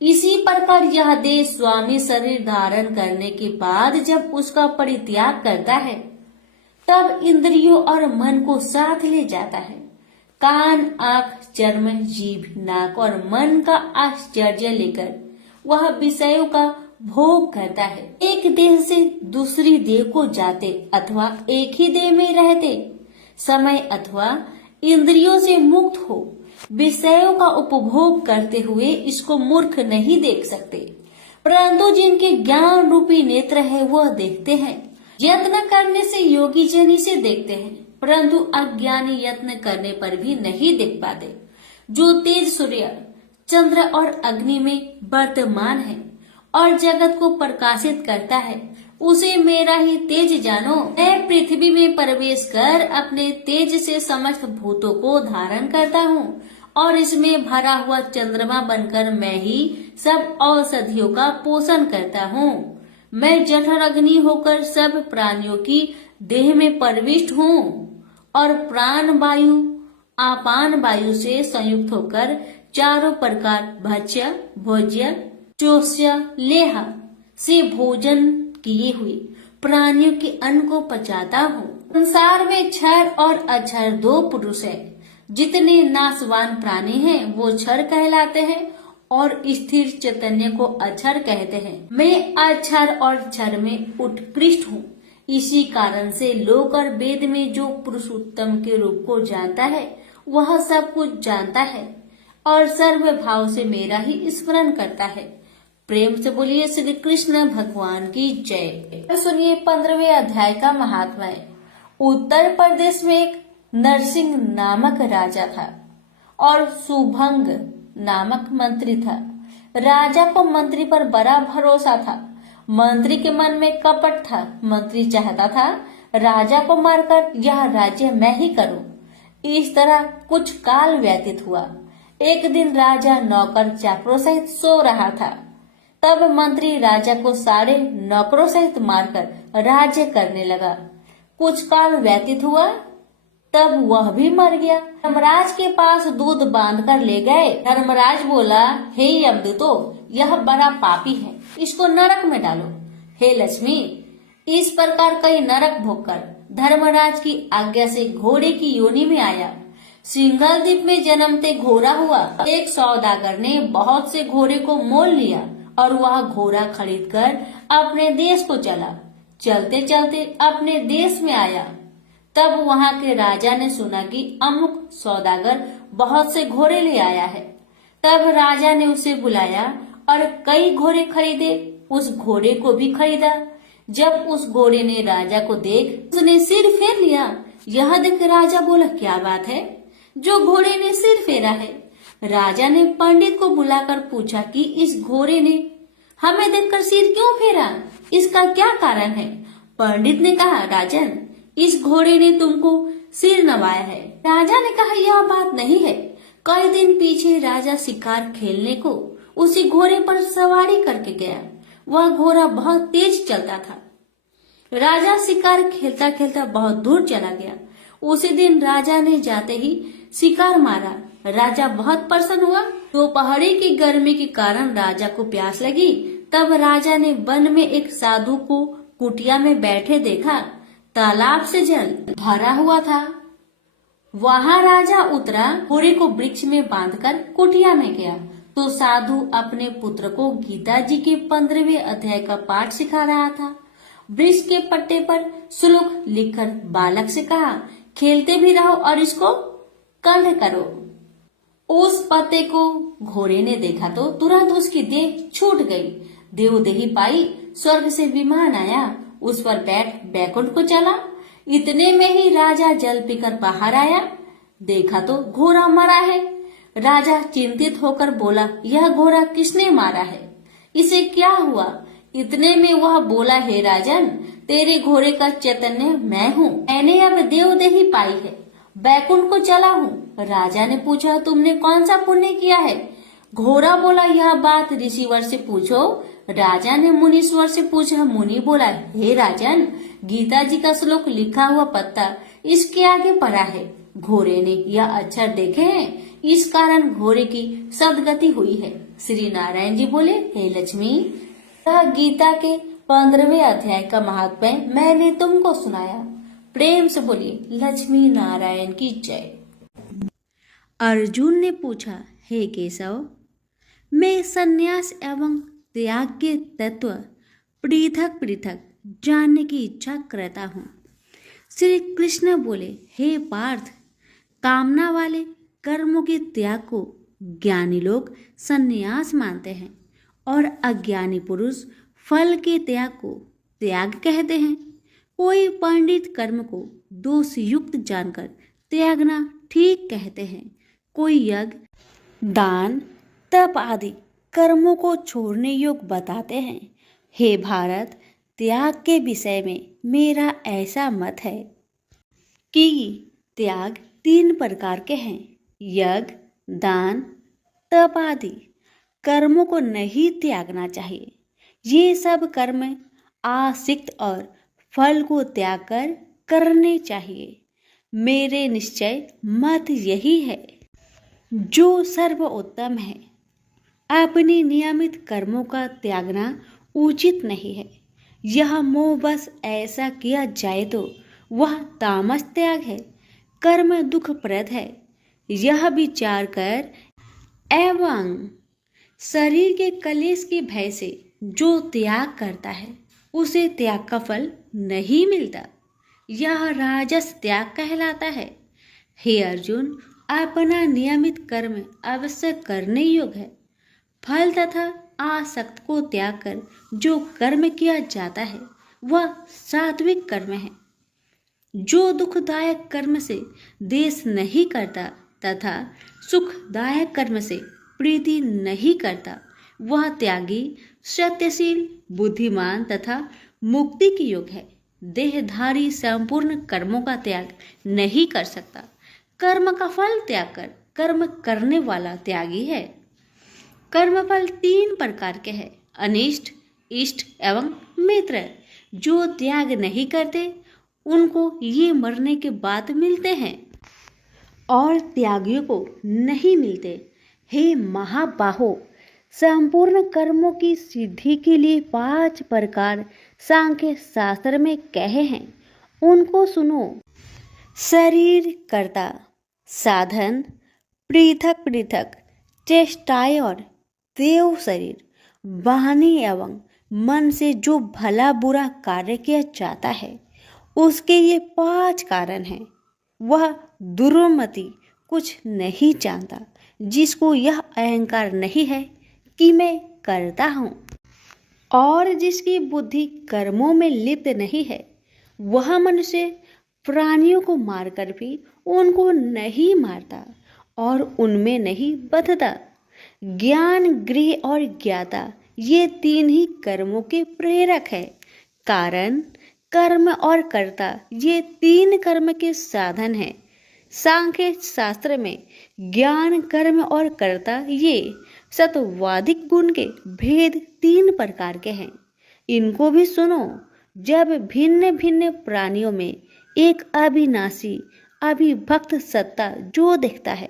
इसी प्रकार यह देह स्वामी शरीर धारण करने के बाद जब उसका परित्याग करता है, तब इंद्रियों और मन को साथ ले जाता है। कान, आँख, चर्म, जीभ, नाक और मन का आश्चर्य लेकर वह विषयों का भोग करता है। एक देह से दूसरी देह को जाते अथवा एक ही देह में रहते समय अथवा इंद्रियों से मुक्त हो विषयों का उपभोग करते हुए इसको मूर्ख नहीं देख सकते, परंतु जिनके ज्ञान रूपी नेत्र है वह देखते हैं। यत्न करने से योगी जन इसे देखते हैं, परंतु अज्ञानी यत्न करने पर भी नहीं देख पाते। जो तेज सूर्य, चंद्र और अग्नि में वर्तमान है और जगत को प्रकाशित करता है, उसे मेरा ही तेज जानो। मैं पृथ्वी में प्रवेश कर अपने तेज से समस्त भूतों को धारण करता हूँ, और इसमें भरा हुआ चंद्रमा बनकर मैं ही सब औषधियों का पोषण करता हूँ। मैं जठर अग्नि होकर सब प्राणियों की देह में प्रविष्ट हूँ, और प्राण वायु आपान वायु से संयुक्त होकर चारों प्रकार भक्ष्य, भोज्य, चोष्य, लेह से भोजन किए हुए प्राणियों के अन्न को पचाता हूँ। संसार में क्षर और अक्षर दो पुरुष है। जितने नाशवान प्राणी हैं वो क्षर कहलाते हैं और स्थिर चैतन्य को अक्षर कहते हैं। मैं अक्षर और क्षर में उत्कृष्ट हूँ। इसी कारण से लोक और वेद में जो पुरुषोत्तम के रूप को जानता है वह सब कुछ जानता है और सर्व भाव से मेरा ही स्मरण करता है। प्रेम से बोलिए श्री कृष्ण भगवान की जय। सुनिए 15वें अध्याय का महात्म्य। उत्तर प्रदेश में एक नरसिंह नामक राजा था और सुभंग नामक मंत्री था। राजा को मंत्री पर बड़ा भरोसा था। मंत्री के मन में कपट था। मंत्री चाहता था राजा को मारकर यह राज्य मैं ही करूं। इस तरह कुछ काल व्यतीत हुआ। एक दिन राजा नौकर चाकरों सहित सो रहा था। तब मंत्री राजा को सारे नौकरों सहित मारकर राज्य करने लगा। कुछ काल व्यतीत हुआ, तब वह भी मर गया। धर्मराज के पास दूध बांध कर ले गए। धर्मराज बोला, हे यमदूतो, यह बड़ा पापी है, इसको नरक में डालो। हे लक्ष्मी, इस प्रकार कई नरक भोगकर धर्मराज की आज्ञा से घोड़े की योनि में आया। सिंघल द्वीप में जन्मते घोड़ा हुआ। एक सौदागर ने बहुत से घोड़े को मोल लिया और वह घोड़ा खरीदकर अपने देश को चला। चलते चलते अपने देश में आया। तब वहां के राजा ने सुना कि अमुक सौदागर बहुत से घोड़े ले आया है। तब राजा ने उसे बुलाया और कई घोड़े खरीदे, उस घोड़े को भी खरीदा। जब उस घोड़े ने राजा को देख उसने सिर फेर लिया। यह देख राजा बोला, क्या बात है जो घोड़े ने सिर फेरा है? राजा ने पंडित को बुलाकर पूछा कि इस घोड़े ने हमें देखकर सिर क्यों फेरा, इसका क्या कारण है? पंडित ने कहा, राजन, इस घोड़े ने तुमको सिर नवाया है। राजा ने कहा, यह बात नहीं है। कई दिन पीछे राजा शिकार खेलने को उसी घोड़े पर सवारी करके गया। वह घोड़ा बहुत तेज चलता था। राजा शिकार खेलता खेलता बहुत दूर चला गया। उसी दिन राजा ने जाते ही शिकार मारा। राजा बहुत प्रसन्न हुआ। दोपहरी की गर्मी के कारण राजा को प्यास लगी। तब राजा ने वन में एक साधु को कुटिया में बैठे देखा। तालाब से जल भरा हुआ था। वहां राजा उतरा, घोड़े को वृक्ष में बांधकर कुटिया में गया तो साधु अपने पुत्र को गीता जी के 15वें अध्याय का पाठ सिखा रहा था। वृक्ष के पट्टे पर श्लोक लिखकर बालक से कहा, खेलते भी रहो और इसको कंठ करो। उस पत्ते को घोड़े ने देखा तो तुरंत उसकी देह छूट गई। देवदेही पाई, स्वर्ग से विमान आया, उस पर बैठ बैकुंठ को चला। इतने में ही राजा जल पीकर बाहर आया, देखा तो घोड़ा मरा है। राजा चिंतित होकर बोला, यह घोड़ा किसने मारा है, इसे क्या हुआ? इतने में वह बोला, हे राजन, तेरे घोड़े का चैतन्य मैं हूँ। मैंने अब देवदेही पाई है, बैकुंठ को चला हूँ। राजा ने पूछा, तुमने कौन सा पुण्य किया है? घोड़ा बोला, यह बात ऋषिवर से पूछो। राजा ने मुनीश्वर से पूछा। मुनि बोला, हे राजन, गीता जी का श्लोक लिखा हुआ पत्ता इसके आगे पड़ा है। घोड़े ने यह अक्षर देखे हैं, इस कारण घोड़े की सदगति हुई है। श्री नारायण जी बोले, हे लक्ष्मी, यह गीता के 15वें अध्याय का महात्म्य मैंने तुमको सुनाया। प्रेम से बोलिए लक्ष्मी नारायण की जय। अर्जुन ने पूछा, हे केशव, मैं संन्यास एवं त्याग के तत्व पृथक पृथक जानने की इच्छा करता हूँ। श्री कृष्ण बोले, हे पार्थ, कामना वाले कर्मों के त्याग को ज्ञानी लोग संन्यास मानते हैं और अज्ञानी पुरुष फल के त्याग को त्याग कहते हैं। कोई पंडित कर्म को दोष युक्त जानकर त्यागना ठीक कहते हैं। कोई यज्ञ, दान, तप आदि कर्मों को छोड़ने योग्य बताते हैं। हे भारत, त्याग के विषय में मेरा ऐसा मत है कि त्याग 3 प्रकार के हैं। यज्ञ, दान, तप आदि कर्मों को नहीं त्यागना चाहिए। ये सब कर्म आसक्त और फल को त्याग कर करने चाहिए। मेरे निश्चय मत यही है जो सर्वोत्तम है। अपनी नियमित कर्मों का त्यागना उचित नहीं है। यह मोह बस ऐसा किया जाए तो वह तामस त्याग है, कर्म दुखप्रद है। यह विचार कर एवं शरीर के कलेश के भय से जो त्याग करता है उसे त्याग का फल नहीं मिलता। यह राजस त्याग कहलाता है। हे अर्जुन, अपना नियमित कर्म अवश्य करने योग्य है। फल तथा आसक्त को त्याग कर जो कर्म किया जाता है वह सात्विक कर्म है। जो दुखदायक कर्म से द्वेष नहीं करता तथा सुखदायक कर्म से प्रीति नहीं करता वह त्यागी, सत्यशील, बुद्धिमान तथा मुक्ति की योग्य है। देहधारी संपूर्ण कर्मों का त्याग नहीं कर सकता। कर्म का फल त्याग कर कर्म करने वाला त्यागी है। कर्मफल 3 प्रकार के हैं, अनिष्ट, इष्ट एवं मित्र। जो त्याग नहीं करते उनको ये मरने के बाद मिलते हैं और त्यागियों को नहीं मिलते। हे महाबाहो, संपूर्ण कर्मों की सिद्धि के लिए 5 प्रकार सांख्य शास्त्र में कहे हैं, उनको सुनो। शरीर कर्ता, साधन, पृथक पृथक चेष्टाएं और देव शरीर, वाणी एवं मन से जो भला बुरा कार्य किया जाता है उसके ये 5 कारण हैं। वह दुर्मति कुछ नहीं जानता जिसको यह अहंकार नहीं है कि मैं करता हूँ, और जिसकी बुद्धि कर्मों में लिप्त नहीं है वह मनुष्य प्राणियों को मारकर भी उनको नहीं मारता और उनमें नहीं बंधता। ज्ञान, गृह और ज्ञाता ये 3 ही कर्मों के प्रेरक है। कारण, कर्म और कर्ता ये 3 कर्म के साधन हैं। सांख्य शास्त्र में ज्ञान, कर्म और कर्ता ये सत्वादिक गुण के भेद 3 प्रकार के हैं। इनको भी सुनो। जब भिन्न भिन्न प्राणियों में एक अविनाशी अविभक्त सत्ता जो दिखता है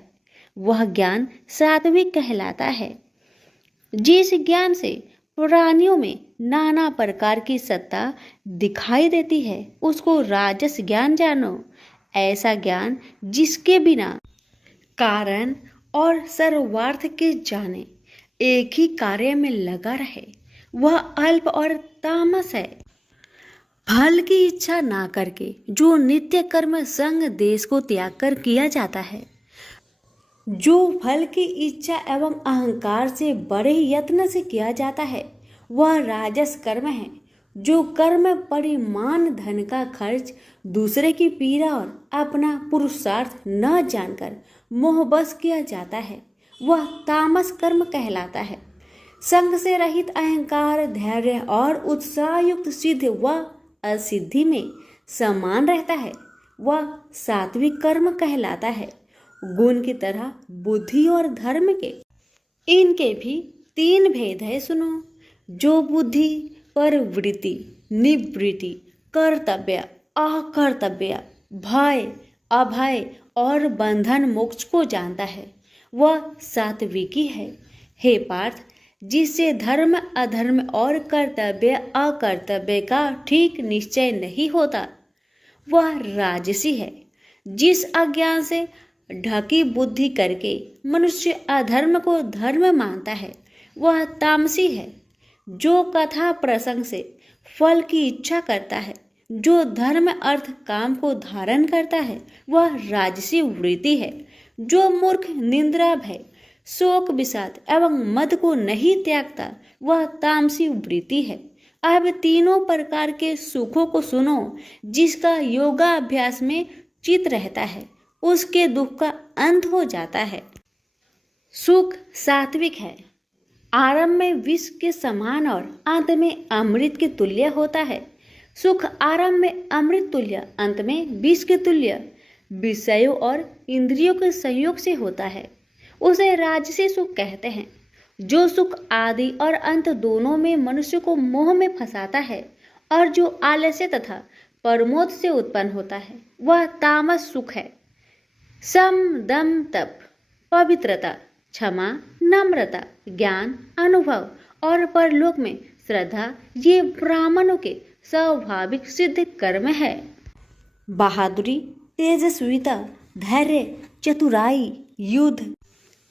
वह ज्ञान सात्विक कहलाता है। जिस ज्ञान से प्राणियों में नाना प्रकार की सत्ता दिखाई देती है उसको राजस ज्ञान जानो। ऐसा ज्ञान जिसके बिना कारण और सर्वार्थ के जाने एक ही कार्य में लगा रहे वह अल्प और तामस है। फल की इच्छा ना करके जो नित्य कर्म संग देश को त्याग कर किया जाता है, जो फल की इच्छा एवं अहंकार से बड़े यत्न से किया जाता है वह राजस कर्म है। जो कर्म परिमाण धन का खर्च दूसरे की पीड़ा और अपना पुरुषार्थ न जानकर मोहबस किया जाता है वह तामस कर्म कहलाता है। संग से रहित अहंकार, धैर्य और उत्साह युक्त सिद्ध व असिद्धि में समान रहता है वह सात्विक कर्म कहलाता है। गुण की तरह बुद्धि और धर्म के इनके भी 3 भेद है, सुनो। जो बुद्धि पर वृत्ति, निवृत्ति, कर्तव्य, अकर्तव्य, भय, अभय और बंधन मोक्ष को जानता है वह सात्विकी है। हे पार्थ, जिससे धर्म अधर्म और कर्तव्य अकर्तव्य का ठीक निश्चय नहीं होता वह राजसी है। जिस अज्ञान से ढकी बुद्धि करके मनुष्य अधर्म को धर्म मानता है वह तामसी है। जो कथा प्रसंग से फल की इच्छा करता है, जो धर्म अर्थ काम को धारण करता है वह राजसी वृत्ति है। जो मूर्ख, निंद्रा, भय, शोक, विषाद एवं मद को नहीं त्यागता वह तामसी वृत्ति है। अब 3 प्रकार के सुखों को सुनो। जिसका योगाभ्यास में चित रहता है उसके दुख का अंत हो जाता है। सुख सात्विक है। आरंभ में विष के समान और अंत में अमृत के तुल्य होता है। सुख आरंभ में अमृत तुल्य, अंत में विष के तुल्य विषयों और इंद्रियों के संयोग से होता है। उसे राजसी सुख कहते हैं। जो सुख आदि और अंत दोनों में मनुष्य को मोह में फंसाता है और जो आलस्य तथा प्रमोद से उत्पन्न होता है वह तामस सुख है। सम, दम, तप, पवित्रता, क्षमा, नम्रता, ज्ञान, अनुभव और परलोक में श्रद्धा ये ब्राह्मणों के स्वाभाविक सिद्ध कर्म है। बहादुरी, तेजस्विता, धैर्य, चतुराई, युद्ध,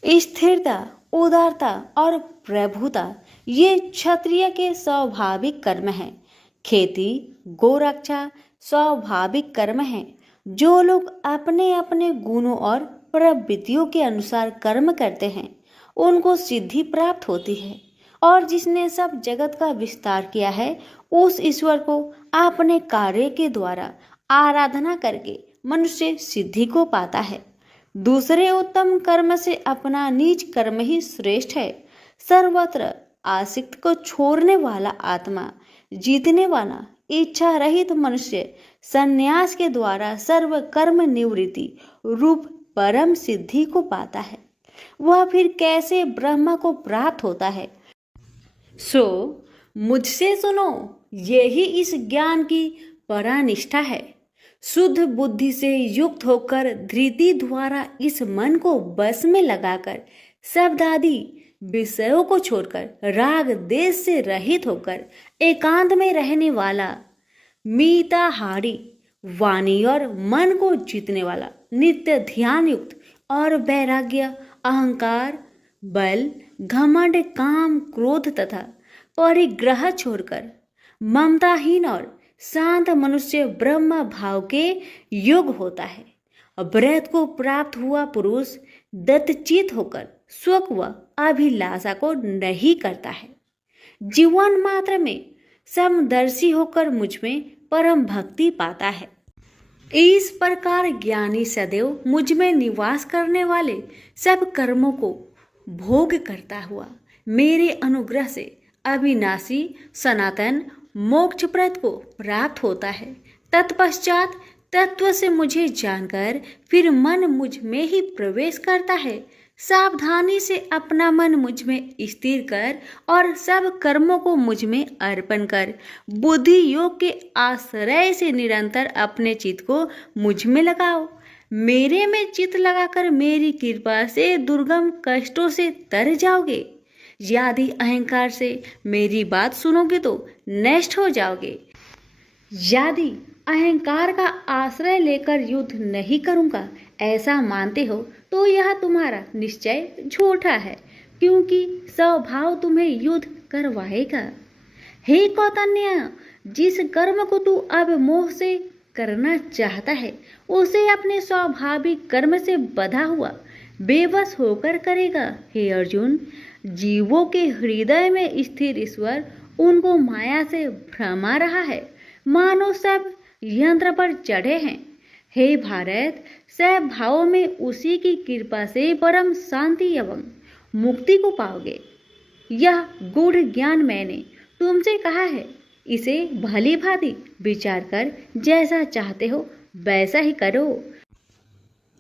स्थिरता, उदारता और प्रभुता ये क्षत्रिय के स्वाभाविक कर्म हैं। खेती, गोरक्षा स्वाभाविक कर्म है। जो लोग अपने अपने गुणों और प्रवृत्तियों के अनुसार कर्म करते हैं उनको सिद्धि प्राप्त होती है, और जिसने सब जगत का विस्तार किया है उस ईश्वर को अपने कार्य के द्वारा आराधना करके मनुष्य सिद्धि को पाता है। दूसरे उत्तम कर्म से अपना निज कर्म ही श्रेष्ठ है। सर्वत्र आसक्त को छोड़ने वाला आत्मा, जीतने वाला इच्छा रहित मनुष्य संन्यास के द्वारा सर्व कर्म निवृत्ति रूप परम सिद्धि को पाता है। वह फिर कैसे ब्रह्म को प्राप्त होता है? सो मुझसे सुनो, यही इस ज्ञान की परानिष्ठा है। शुद्ध बुद्धि से युक्त होकर धृति द्वारा इस मन को बस में लगाकर शब्द आदि विषयों को छोड़कर राग देश से रहित होकर एकांत में रहने वाला, मीताहारी, वाणी और मन को जीतने वाला, नित्य ध्यान युक्त और वैराग्य, अहंकार, बल, घमंड, काम, क्रोध तथा परिग्रह छोड़कर ममताहीन और शांत मनुष्य ब्रह्म भाव के योग होता है। व्रत को प्राप्त हुआ पुरुष दत्तचित होकर सुख व अभिलाषा को नहीं करता है। जीवन मात्र में समदर्शी होकर मुझ में परम भक्ति पाता है। इस प्रकार ज्ञानी सदैव मुझ में निवास करने वाले सब कर्मों को भोग करता हुआ मेरे अनुग्रह से अविनाशी सनातन मोक्षप्रद को प्राप्त होता है। तत्पश्चात तत्व से मुझे जानकर फिर मन मुझ में ही प्रवेश करता है। सावधानी से अपना मन मुझ में स्थिर कर और सब कर्मों को मुझ में अर्पण कर बुद्धि योग के आश्रय से निरंतर अपने चित्त को मुझ में लगाओ। मेरे में चित्त लगाकर मेरी कृपा से दुर्गम कष्टों से तर जाओगे। यदि अहंकार से मेरी बात सुनोगे तो नष्ट हो जाओगे। यदि अहंकार का आश्रय लेकर युद्ध नहीं करूंगा ऐसा मानते हो तो यह तुम्हारा निश्चय झूठा है, क्योंकि स्वभाव तुम्हें युद्ध करवाएगा। हे कौतन्य, जिस कर्म को तू अब मोह से करना चाहता है उसे अपने स्वाभाविक कर्म से बंधा हुआ बेबस होकर करेगा। हे अर्जुन, जीवों के हृदय में स्थिर ईश्वर उनको माया से भ्रमा रहा है, मानो सब यंत्र पर चढ़े हैं। हे भारत, सब भावों में उसी की कृपा से परम शांति एवं मुक्ति को पाओगे। यह गूढ़ ज्ञान मैंने तुमसे कहा है, इसे भली भांति विचार कर जैसा चाहते हो वैसा ही करो।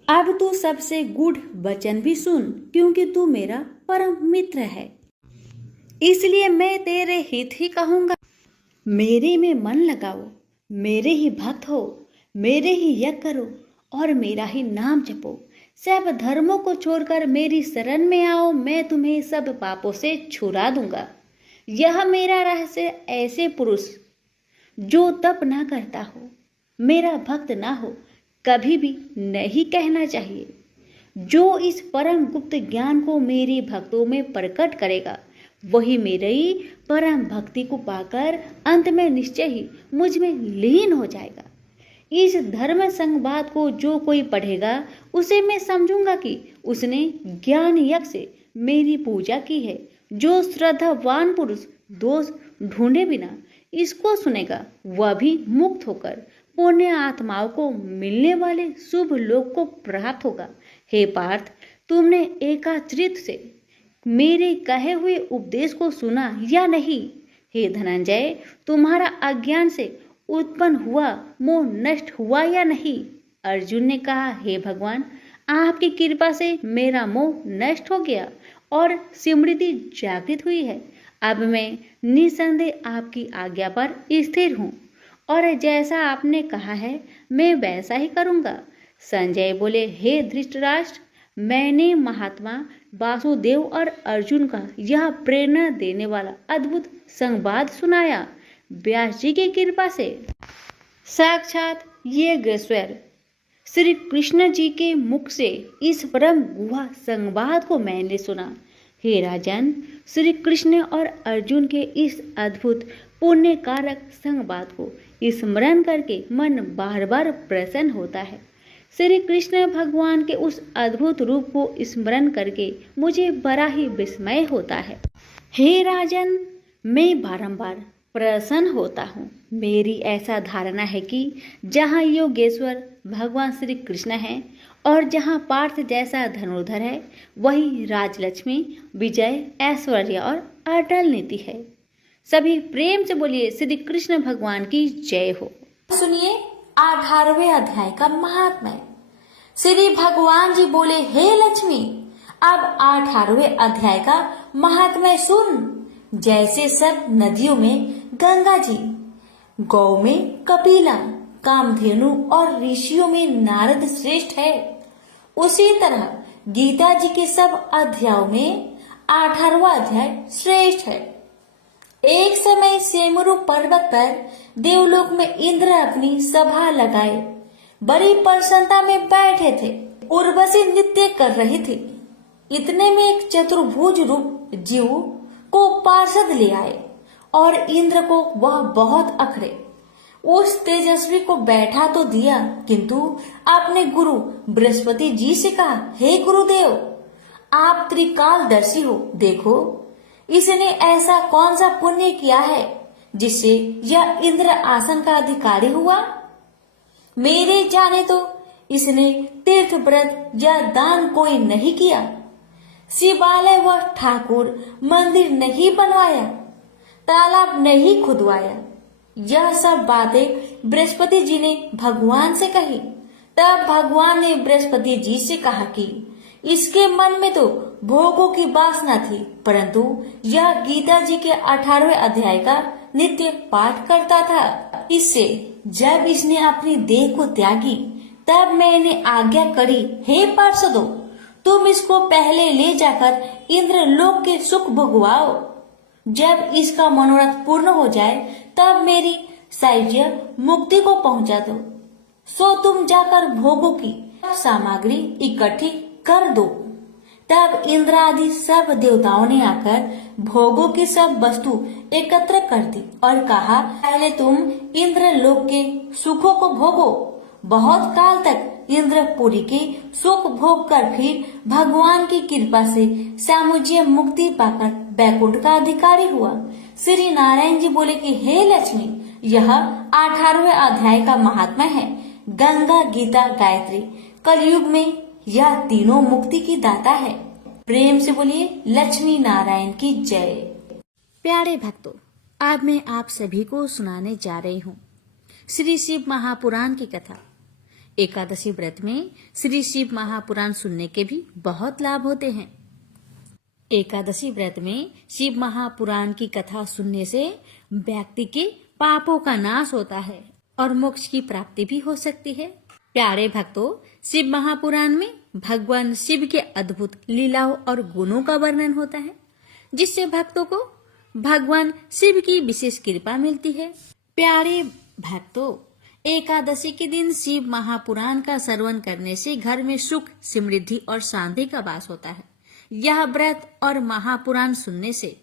अब तू सबसे गूढ़ वचन भी सुन, क्योंकि तू मेरा परम मित्र है, इसलिए मैं तेरे हित ही कहूँगा। मेरे में मन लगाओ, मेरे ही भक्त हो, मेरे ही यज्ञ करो और मेरा ही नाम जपो। सब धर्मों को छोड़कर मेरी शरण में आओ, मैं तुम्हें सब पापों से छुड़ा दूंगा। यह मेरा रहस्य ऐसे पुरुष जो तप ना करता हो, मेरा भक्त ना हो, कभी भी नहीं कहना चाहिए। जो इस परम गुप्त ज्ञान को मेरे भक्तों में प्रकट करेगा वही मेरी परम भक्ति को पाकर अंत में निश्चय ही मुझ में लीन हो जाएगा। इस धर्म संवाद को जो कोई पढ़ेगा उसे मैं समझूंगा कि उसने ज्ञान यज्ञ से मेरी पूजा की है। जो श्रद्धावान पुरुष दोष ढूंढे बिना इसको सुनेगा वह भी मुक्त होकर पुण्य आत्माओं को मिलने वाले शुभ लोक को प्राप्त होगा। हे पार्थ, तुमने एकाग्रचित्त से मेरे कहे हुए उपदेश को सुना या नहीं? हे धनंजय, तुम्हारा अज्ञान से उत्पन्न हुआ मोह नष्ट हुआ या नहीं? अर्जुन ने कहा, हे भगवान, आपकी कृपा से मेरा मोह नष्ट हो गया और स्मृति जागृत हुई है। अब मैं निसंदेह आपकी आज्ञा पर स्थिर हूँ और जैसा आपने कहा है मैं वैसा ही करूँगा। संजय बोले, हे धृतराष्ट्र, मैंने महात्मा वासुदेव और अर्जुन का यह प्रेरणा देने वाला अद्भुत संवाद सुनाया। व्यास जी की कृपा से साक्षात योगेश्वर श्री कृष्ण जी के मुख से इस परम गुहा संवाद को मैंने सुना। हे राजन, श्री कृष्ण और अर्जुन के इस अद्भुत पुण्य कारक संवाद को स्मरण करके मन बार बार प्रसन्न होता है। श्री कृष्ण भगवान के उस अद्भुत रूप को स्मरण करके मुझे बड़ा ही विस्मय होता है। हे राजन, मैं बारंबार प्रसन्न होता हूँ। मेरी ऐसा धारणा है कि जहाँ योगेश्वर भगवान श्री कृष्ण हैं और जहाँ पार्थ जैसा धनुर्धर है वही राजलक्ष्मी, विजय, ऐश्वर्य और अटल नीति है। सभी प्रेम से बोलिए श्री कृष्ण भगवान की जय हो। सुनिए 18वें अध्याय का महात्म्य। श्री भगवान जी बोले, हे लक्ष्मी, अब 18वें अध्याय का महात्म्य सुन। जैसे सब नदियों में गंगा जी, गौ में कपिला, कामधेनु और ऋषियों में नारद श्रेष्ठ है, उसी तरह गीता जी के सब अध्यायों में 18वां अध्याय श्रेष्ठ है। एक समय सेमरु पर्वत पर देवलोक में इंद्र अपनी सभा लगाए बड़ी प्रसन्नता में बैठे थे। उर्वशी नृत्य कर रही थी। इतने में एक चतुर्भुज रूप जीव को पार्षद ले आए। और इंद्र को वह बहुत अखरे। उस तेजस्वी को बैठा तो दिया, किंतु अपने गुरु बृहस्पति जी से कहा, हे गुरुदेव, आप त्रिकालदर्शी हो, देखो इसने ऐसा कौन सा पुण्य किया है जिससे यह इंद्र आसन का अधिकारी हुआ। मेरे जाने तो इसने तीर्थ व्रत या दान कोई नहीं किया, शिवालय व ठाकुर मंदिर नहीं बनवाया, तालाब नहीं खुदवाया। यह सब बातें बृहस्पति जी ने भगवान से कही। तब भगवान ने बृहस्पति जी से कहा कि इसके मन में तो भोगों की वासना थी, परंतु यह गीता जी के 18वें अध्याय का नित्य पाठ करता था। इससे जब इसने अपनी देह को त्यागी, तब मैंने आज्ञा करी, हे पार्षदों, तुम इसको पहले ले जाकर इंद्र लोक के सुख भोगवाओ। जब इसका मनोरथ पूर्ण हो जाए, तब मेरी सायुज्य मुक्ति को पहुंचा दो। सो तुम जाकर भोगों की सामग्री इकट्ठी कर दो। तब इंद्र आदि सब देवताओं ने आकर भोगों की सब वस्तु एकत्र कर दी और कहा, पहले तुम इंद्र लोक के सुखों को भोगो। बहुत काल तक इंद्रपुरी के सुख भोग कर फिर भगवान की कृपा से सामुज्य मुक्ति पाकर बैकुंठ का अधिकारी हुआ। श्री नारायण जी बोले कि हे लक्ष्मी, यह 18वें अध्याय का महात्मा है। गंगा, गीता, गायत्री, कलयुग में यह तीनों मुक्ति की दाता है। प्रेम से बोलिए लक्ष्मी नारायण की जय। प्यारे भक्तों, आज मैं आप सभी को सुनाने जा रही हूँ श्री शिव महापुराण की कथा। एकादशी व्रत में श्री शिव महापुराण सुनने के भी बहुत लाभ होते हैं। एकादशी व्रत में शिव महापुराण की कथा सुनने से व्यक्ति के पापों का नाश होता है और मोक्ष की प्राप्ति भी हो सकती है। प्यारे भक्तों, शिव महापुराण में भगवान शिव के अद्भुत लीलाओं और गुणों का वर्णन होता है, जिससे भक्तों को भगवान शिव की विशेष कृपा मिलती है। प्यारे भक्तों, एकादशी के दिन शिव महापुराण का श्रवण करने से घर में सुख, समृद्धि और शांति का वास होता है। यह व्रत और महापुराण सुनने से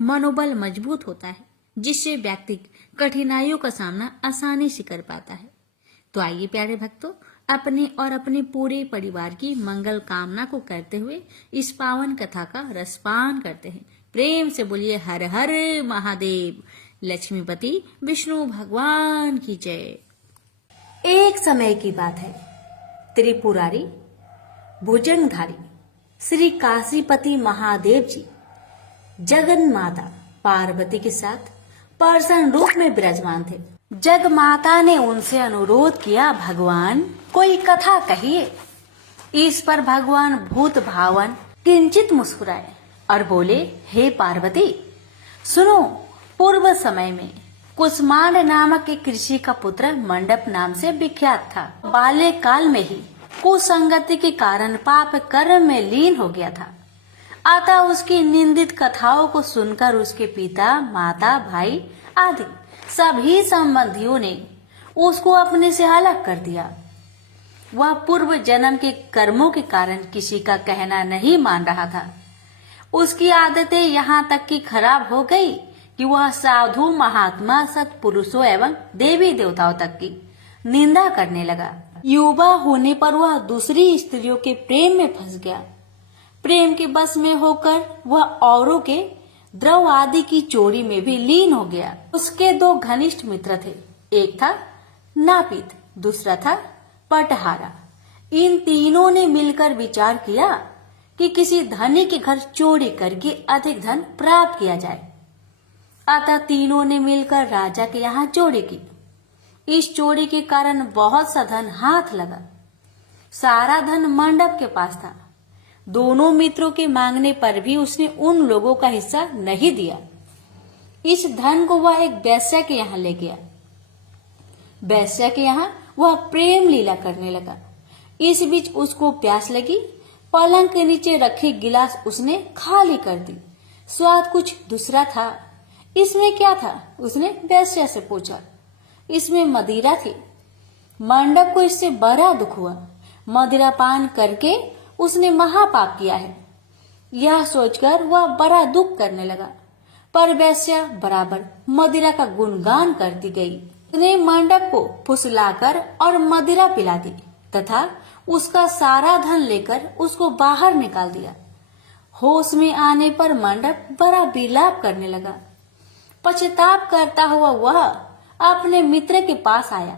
मनोबल मजबूत होता है, जिससे व्यक्ति कठिनाइयों का सामना आसानी से कर पाता है। तो आइए प्यारे भक्तों, अपने और अपने पूरे परिवार की मंगल कामना को करते हुए इस पावन कथा का रसपान करते हैं। प्रेम से बोलिए हर हर महादेव, लक्ष्मीपति विष्णु भगवान की जय। एक समय की बात है, त्रिपुरारी भुजंगधारी श्री काशीपति महादेव जी जगन माता पार्वती के साथ पर्सन रूप में विराजमान थे। जग माता ने उनसे अनुरोध किया, भगवान कोई कथा कहिए। इस पर भगवान भूत भावन किंचित मुस्कुराए और बोले, हे पार्वती सुनो, पूर्व समय में कुसमांड नामक एक ऋषि का पुत्र मंडप नाम से विख्यात था। बाल्यकाल में ही कुसंगति के कारण पाप कर्म में लीन हो गया था। अतः उसकी निंदित कथाओं को सुनकर उसके पिता, माता, भाई आदि सभी संबंधियों ने उसको अपने से अलग कर दिया। वह पूर्व जन्म के कर्मों के कारण किसी का कहना नहीं मान रहा था। उसकी आदतें यहाँ तक की खराब हो गई कि वह साधु, महात्मा, सत्पुरुषों एवं देवी देवताओं तक की निंदा करने लगा। युवा होने पर वह दूसरी स्त्रियों के प्रेम में फंस गया। प्रेम के बस में होकर वह औरों के द्रव आदि की चोरी में भी लीन हो गया। उसके दो घनिष्ठ मित्र थे, एक था नापित, दूसरा था पटहारा। इन तीनों ने मिलकर विचार किया कि किसी धनी के घर चोरी करके अधिक धन प्राप्त किया जाए। अतः तीनों ने मिलकर राजा के यहाँ चोरी की। इस चोरी के कारण बहुत सा धन हाथ लगा। सारा धन मंडप के पास था। दोनों मित्रों के मांगने पर भी उसने उन लोगों का हिस्सा नहीं दिया। इस धन को वह एक वैश्या के यहाँ ले गया। वैश्या के यहाँ वह प्रेम लीला करने लगा। इस बीच उसको प्यास लगी। पलंग के नीचे रखे गिलास उसने खाली कर दी। स्वाद कुछ दूसरा था। इसमें क्या था? उसने वैश्या से पूछा। इसमें मदिरा थी। मंडप को इससे बड़ा दुख हुआ। मदिरा पान करके उसने महापाप किया है। यह सोचकर वह बड़ा दुख करने लगा। पर वैश्या बराबर मदिरा का गुणगान करती गई। उसने मंडप को फुसलाकर और मदिरा पिला दी तथा उसका सारा धन लेकर उसको बाहर निकाल दिया। होश में आने पर मंडप बड़ा विलाप करने लगा। पश्चाताप करता हुआ वह अपने मित्र के पास आया,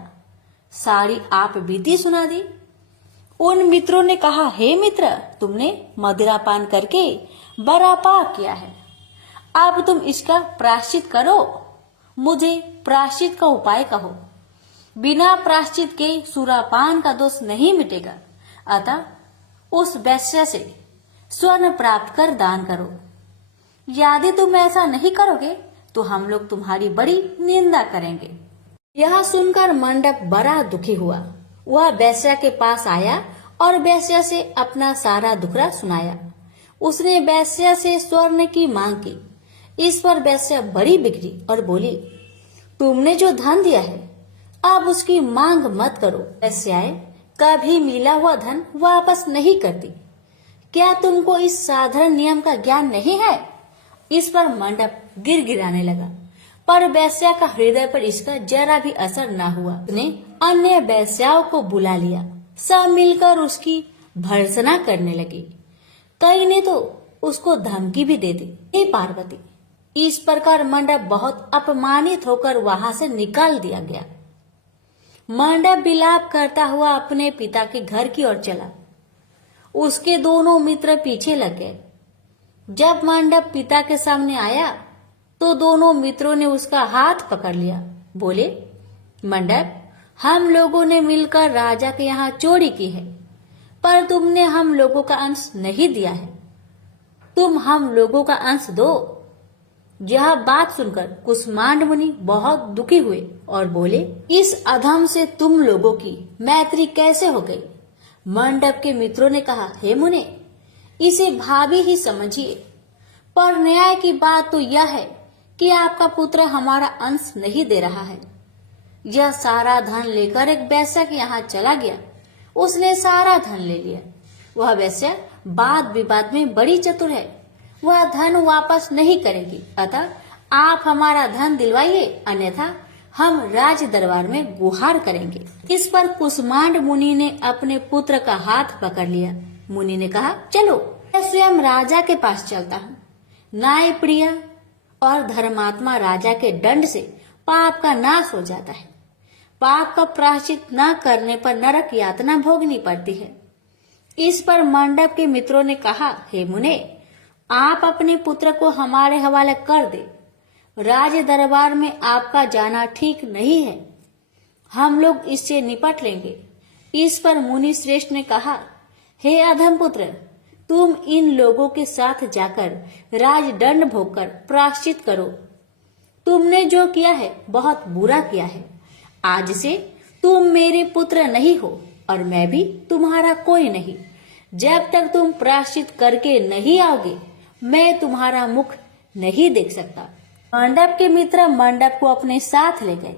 सारी आप बीती सुना दी। उन मित्रों ने कहा, हे मित्र, तुमने मदिरा पान करके बड़ा पाप किया है। अब तुम इसका प्रायश्चित करो। मुझे प्रायश्चित का उपाय कहो। बिना प्रायश्चित के सुरापान का दोष नहीं मिटेगा। अतः उस वैश्य से स्वर्ण प्राप्त कर दान करो। यदि तुम ऐसा नहीं करोगे तो हम लोग तुम्हारी बड़ी निंदा करेंगे। यह सुनकर मंडप बड़ा दुखी हुआ। वह वैश्या के पास आया और वैश्या से अपना सारा दुखड़ा सुनाया। उसने वैश्या से स्वर्ण की मांग की। इस पर वैश्या बड़ी बिगड़ी और बोली, तुमने जो धन दिया है अब उसकी मांग मत करो। वैश्याएं कभी मिला हुआ धन वापस नहीं करती। क्या तुमको इस साधारण नियम का ज्ञान नहीं है? इस पर मंडप गिड़गिड़ाने लगा, पर वैश्या का हृदय पर इसका जरा भी असर न हुआ। उसने अन्य वैश्याओं को बुला लिया। सब मिलकर उसकी भर्त्सना करने लगी। कई ने तो उसको धमकी भी दे दी, हे पार्वती। इस प्रकार मंडप बहुत अपमानित होकर वहां से निकाल दिया गया। मंडप विलाप करता हुआ अपने पिता के घर की ओर चला। उसके दोनों मित्र पीछे लग गए। जब मंडप पिता के सामने आया तो दोनों मित्रों ने उसका हाथ पकड़ लिया। बोले, मंडप, हम लोगों ने मिलकर राजा के यहाँ चोरी की है, पर तुमने हम लोगों का अंश नहीं दिया है। तुम हम लोगों का अंश दो। यह बात सुनकर कुष्मांड मुनि बहुत दुखी हुए और बोले, इस अधम से तुम लोगों की मैत्री कैसे हो गई? मंडप के मित्रों ने कहा, हे मुने, इसे भाभी ही समझिए, पर न्याय की बात तो यह है कि आपका पुत्र हमारा अंश नहीं दे रहा है। यह सारा धन लेकर एक वैश्या के यहाँ चला गया। उसने सारा धन ले लिया। वह वैश्या वाद विवाद में बड़ी चतुर है। वह धन वापस नहीं करेगी। अतः आप हमारा धन दिलवाइए, अन्यथा हम राज दरबार में गुहार करेंगे। इस पर कुष्मांड मुनि ने अपने पुत्र का हाथ पकड़ लिया। मुनि ने कहा, चलो मैं स्वयं राजा के पास चलता हूँ। न्याय प्रिय और धर्मात्मा राजा के दंड से पाप का नाश हो जाता है। पाप का प्रायश्चित न करने पर नरक यातना भोगनी पड़ती है। इस पर मंडप के मित्रों ने कहा, हे मुने, आप अपने पुत्र को हमारे हवाले कर दे। राज दरबार में आपका जाना ठीक नहीं है। हम लोग इससे निपट लेंगे। इस पर मुनि श्रेष्ठ ने कहा, हे अधम पुत्र, तुम इन लोगों के साथ जाकर राजदंड भोगकर प्रायश्चित करो। तुमने जो किया है बहुत बुरा किया है। आज से तुम मेरे पुत्र नहीं हो और मैं भी तुम्हारा कोई नहीं। जब तक तुम प्रायश्चित करके नहीं आओगे मैं तुम्हारा मुख नहीं देख सकता। मंडप के मित्र मंडप को अपने साथ ले गए।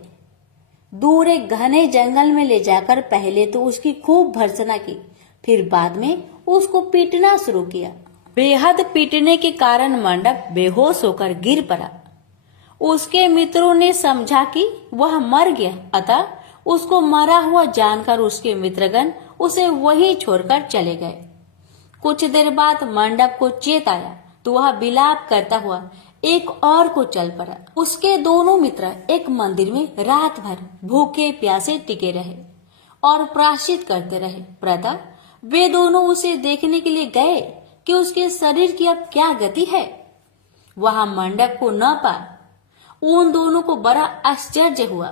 दूर एक घने जंगल में ले जाकर पहले तो उसकी खूब भर्त्सना की, फिर बाद में उसको पीटना शुरू किया। बेहद पीटने के कारण मंडप बेहोश होकर गिर पड़ा। उसके मित्रों ने समझा कि वह मर गया, अतः उसको मरा हुआ जानकर उसके मित्रगण उसे वहीं छोड़कर चले गए। कुछ देर बाद मंडप को चेत आया तो वह विलाप करता हुआ एक और को चल पड़ा। उसके दोनों मित्र एक मंदिर में रात भर भूखे प्यासे टिके रहे और प्रायश्चित करते रहे। प्रातः वे दोनों उसे देखने के लिए गए कि उसके शरीर की अब क्या गति है। वहां मंडप को न पा उन दोनों को बड़ा आश्चर्य हुआ।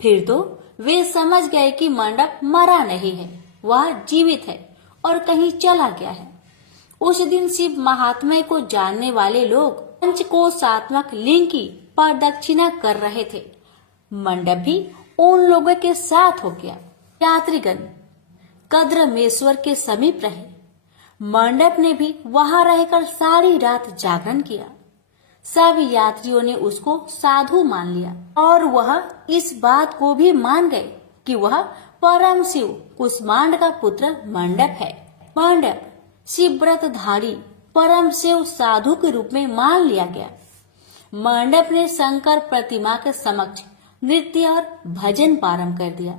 फिर तो वे समझ गए कि मंडप मरा नहीं है, वह जीवित है और कहीं चला गया है। उस दिन शिव महात्म्य को जानने वाले लोग पंचकोशात्मक लिंग की प्रदक्षिणा कर रहे थे। मंडप भी उन लोगों के साथ हो गया। यात्रीगण कद्रमेश्वर के समीप रहे। मंडप ने भी वहां रहकर सारी रात जागरण किया। सब यात्रियों ने उसको साधु मान लिया और वह इस बात को भी मान गए कि वह परम शिव कुष्मांड का पुत्र मंडप है। मंडप शिव व्रतधारी परम शिव साधु के रूप में मान लिया गया। मंडप ने शंकर प्रतिमा के समक्ष नृत्य और भजन प्रारंभ कर दिया।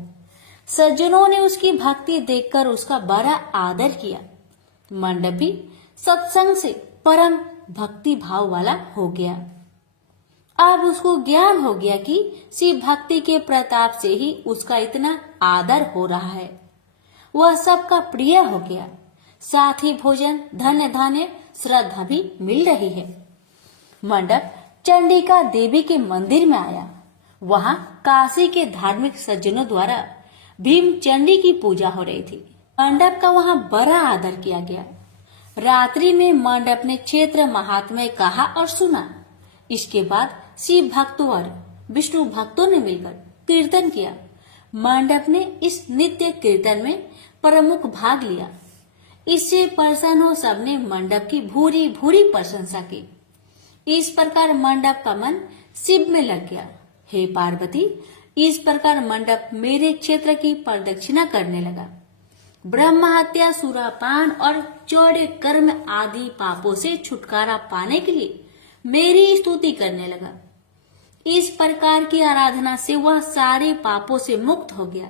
सज्जनों ने उसकी भक्ति देखकर उसका बड़ा आदर किया। मंडप भी सत्संग से परम भक्ति भाव वाला हो गया। अब उसको ज्ञान हो गया कि शिव भक्ति के प्रताप से ही उसका इतना आदर हो रहा है। वह सबका प्रिय हो गया। साथ ही भोजन, धन्य धान्य, श्रद्धा भी मिल रही है। मंडप चंडिका देवी के मंदिर में आया। वहां काशी के धार्मिक सज्जनों द्वारा भीम चंडी की पूजा हो रही थी। मंडप का वहां बड़ा आदर किया गया। रात्रि में मंडप ने क्षेत्र महात्म्य कहा और सुना। इसके बाद शिव भक्तों और विष्णु भक्तों ने मिलकर कीर्तन किया। मंडप ने इस नित्य कीर्तन में प्रमुख भाग लिया। इससे प्रसन्न हो सबने मंडप की भूरी भूरी प्रशंसा की। इस प्रकार मंडप का मन शिव में लग गया। हे पार्वती, इस प्रकार मंडप मेरे क्षेत्र की प्रदक्षिणा करने लगा। ब्रह्म हत्या, सुरापान और चौड़े कर्म आदि पापों से छुटकारा पाने के लिए मेरी स्तुति करने लगा। इस प्रकार की आराधना से वह सारे पापों से मुक्त हो गया।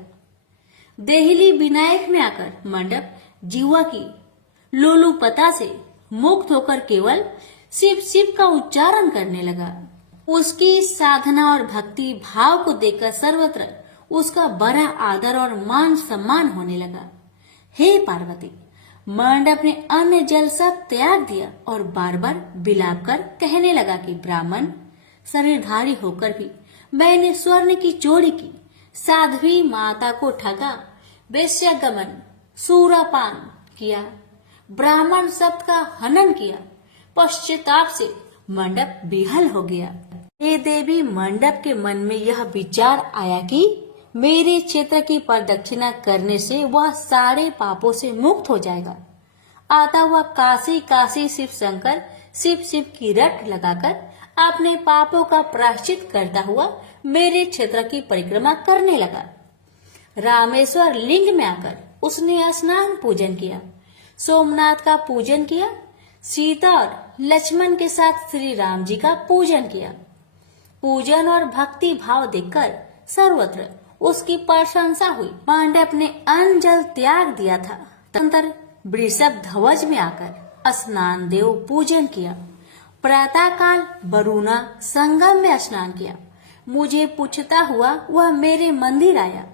देहली विनायक में आकर मंडप जीवा की लोलुपता से मुक्त होकर केवल शिव शिव का उच्चारण करने लगा। उसकी साधना और भक्ति भाव को देखकर सर्वत्र उसका बड़ा आदर और मान सम्मान होने लगा। हे पार्वती, मंडप ने अन्न जल सब त्याग दिया और बार बार बिलाप कर कहने लगा कि ब्राह्मण शरीरधारी होकर भी मैंने स्वर्ण की चोरी की, साध्वी माता को ठगा, वेश्यागमन, सूरापान किया, ब्राह्मण शब्द का हनन किया। पश्चाताप से मंडप विहल हो गया। हे देवी, मंडप के मन में यह विचार आया कि मेरे क्षेत्र की प्रदक्षिणा करने से वह सारे पापों से मुक्त हो जाएगा। अतः वह काशी काशी शिव शंकर शिव शिव की रट लगाकर अपने पापों का प्रायश्चित करता हुआ मेरे क्षेत्र की परिक्रमा करने लगा। रामेश्वर लिंग में आकर उसने स्नान पूजन किया, सोमनाथ का पूजन किया, सीता और लक्ष्मण के साथ श्री राम जी का पूजन किया। पूजन और भक्ति भाव देखकर सर्वत्र उसकी प्रशंसा हुई। मंडप ने अन्न जल त्याग दिया था। तदनंतर वृषभ ध्वज में आकर स्नान देव पूजन किया। प्रातः काल वरुणा संगम में स्नान किया। मुझे पूछता हुआ वह मेरे मंदिर आया।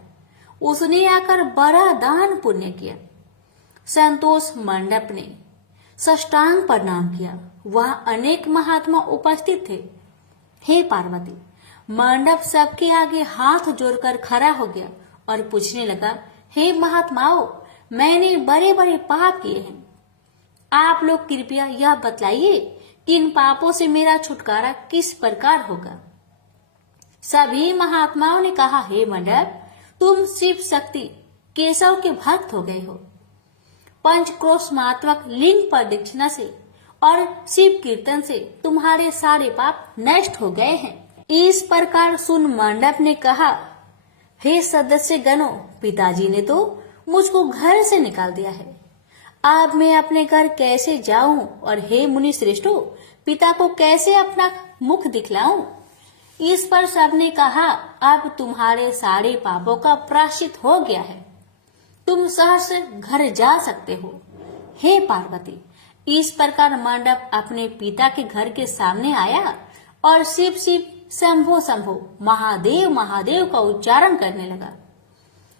उसने आकर बड़ा दान पुण्य किया। संतोष मंडप ने साष्टांग प्रणाम किया। वह अनेक महात्मा उपस्थित थे। हे पार्वती, मंडप सबके आगे हाथ जोड़कर खड़ा हो गया और पूछने लगा, हे महात्माओं, मैंने बड़े बड़े पाप किए हैं। आप लोग कृपया यह बतलाइए कि इन पापों से मेरा छुटकारा किस प्रकार होगा। सभी महात्माओं ने कहा, हे मंडप, तुम शिव शक्ति केशव के भक्त हो गए हो। पंचक्रोशमात्मक लिंग प्रदक्षिणा से और शिव कीर्तन से तुम्हारे सारे पाप नष्ट हो गए हैं। इस प्रकार सुन मंडप ने कहा, हे सदस्य गणों, पिताजी ने तो मुझको घर से निकाल दिया है। अब मैं अपने घर कैसे जाऊं और हे मुनि श्रेष्ठों, पिता को कैसे अपना मुख दिखलाऊं। इस पर सबने कहा, अब तुम्हारे सारे पापों का प्रायश्चित हो गया है, तुम सहर्ष घर जा सकते हो। हे पार्वती, इस प्रकार मंडप अपने पिता के घर के सामने आया और शिव शिव शंभो शंभो महादेव महादेव का उच्चारण करने लगा।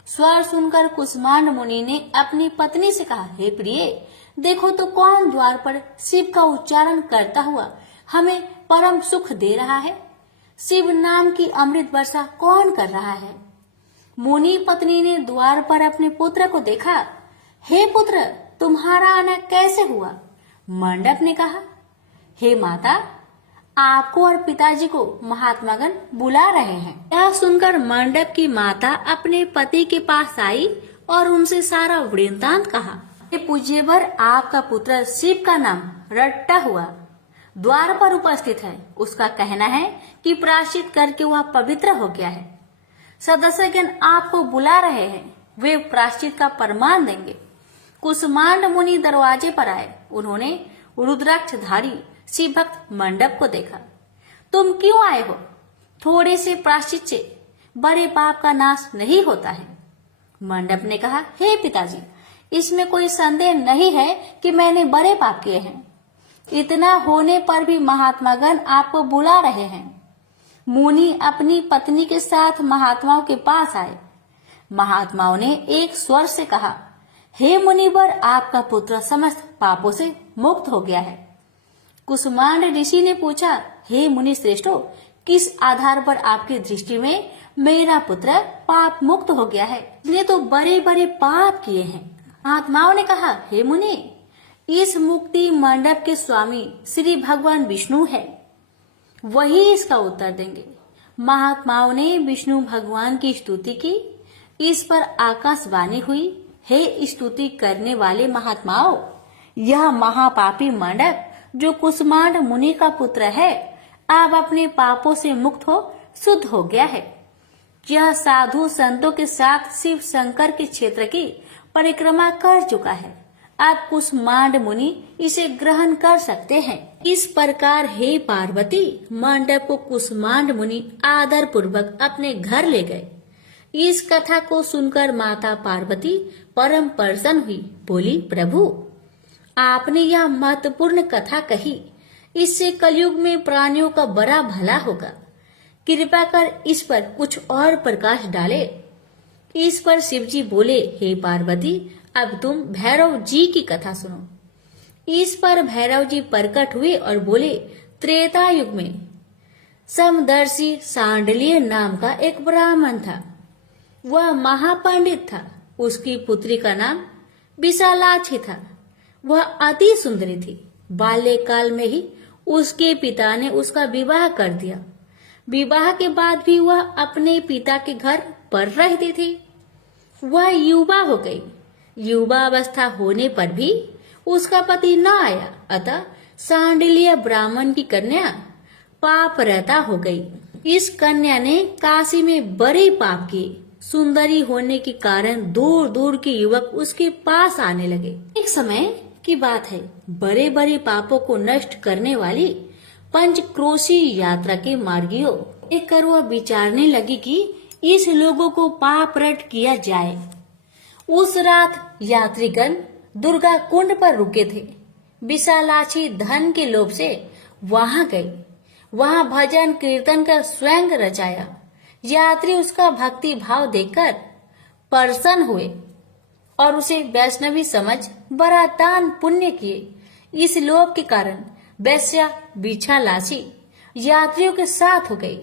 स्वर सुनकर कुष्मांड मुनि ने अपनी पत्नी से कहा, हे प्रिय, देखो तो कौन द्वार पर शिव का उच्चारण करता हुआ हमें परम सुख दे रहा है। शिव नाम की अमृत वर्षा कौन कर रहा है। मुनि पत्नी ने द्वार पर अपने पुत्र को देखा। हे पुत्र, तुम्हारा आना कैसे हुआ। मंडप ने कहा, हे माता, आपको और पिताजी को महात्मागण बुला रहे हैं। यह सुनकर मंडप की माता अपने पति के पास आई और उनसे सारा वृत्तांत कहा। हे पूज्यवर, आपका पुत्र शिव का नाम रट्टा हुआ द्वार पर उपस्थित है। उसका कहना है कि प्रायश्चित करके वह पवित्र हो गया है। सदस्यगण आपको बुला रहे हैं, वे प्रायश्चित का प्रमाण देंगे। कुष्मांड मुनि दरवाजे पर आए। उन्होंने रुद्राक्षधारी शिव भक्त मंडप को देखा। तुम क्यों आए हो? थोड़े से प्रायश्चित से बड़े पाप का नाश नहीं होता है। मंडप ने कहा, हे पिताजी, इसमें कोई संदेह नहीं है कि मैंने बड़े पाप किए हैं। इतना होने पर भी महात्मागण आपको बुला रहे हैं। मुनि अपनी पत्नी के साथ महात्माओं के पास आए। महात्माओं ने एक स्वर से कहा, हे मुनिवर, आपका पुत्र समस्त पापों से मुक्त हो गया है। कुसुमांड ऋषि ने पूछा, हे मुनि श्रेष्ठो, किस आधार पर आपकी दृष्टि में मेरा पुत्र पाप मुक्त हो गया है? इसने तो बड़े बड़े पाप किए हैं। महात्माओं ने कहा, हे मुनि, इस मुक्ति मंडप के स्वामी श्री भगवान विष्णु है, वही इसका उत्तर देंगे। महात्माओं ने विष्णु भगवान की स्तुति की। इस पर आकाशवाणी हुई, हे स्तुति करने वाले महात्माओं, यह महापापी मंडप जो कुसुमांड मुनि का पुत्र है, अब अपने पापों से मुक्त हो शुद्ध हो गया है। यह साधु संतों के साथ शिव शंकर के क्षेत्र की परिक्रमा कर चुका है। अब कुसुमांड मुनि इसे ग्रहण कर सकते हैं। इस प्रकार हे पार्वती, मंडप को कुसुमांड मुनि आदर पूर्वक अपने घर ले गए। इस कथा को सुनकर माता पार्वती परम प्रसन्न हुई। बोली, प्रभु, आपने यह महत्वपूर्ण कथा कही, इससे कलयुग में प्राणियों का बड़ा भला होगा। कृपा कर इस पर कुछ और प्रकाश डाले। इस पर शिवजी बोले, हे पार्वती, अब तुम भैरव जी की कथा सुनो। इस पर भैरव जी प्रकट हुए और बोले, त्रेता युग में समदर्शी सांडलिय नाम का एक ब्राह्मण था। वह महापंडित था। उसकी पुत्री का नाम विशालाक्षी था। वह अति सुंदरी थी। बाल्यकाल में ही उसके पिता ने उसका विवाह कर दिया। विवाह के बाद भी वह अपने पिता के घर पर रहती थी। वह युवा हो गई। युवावस्था होने पर भी उसका पति न आया, अतः सांडिल्य ब्राह्मण की कन्या पाप रहता हो गई। इस कन्या ने काशी में बड़े पाप किए। सुंदरी होने के कारण दूर दूर के युवक उसके पास आने लगे। एक समय की बात है, बड़े बड़े पापों को नष्ट करने वाली पंचक्रोशी यात्रा के मार्गियों एक कर वह विचारने लगी कि इस लोगों को पाप रट किया जाए। उस रात यात्रीगण दुर्गा कुंड पर रुके थे। विशालाक्षी धन के लोभ से वहां गई। वहां भजन कीर्तन का स्वयं रचाया। यात्री उसका भक्ति भाव देखकर प्रसन्न हुए और उसे वैष्णवी समझ बड़ा दान पुण्य किए। इस लोभ के कारण वैश्या विशालाक्षी यात्रियों के साथ हो गई।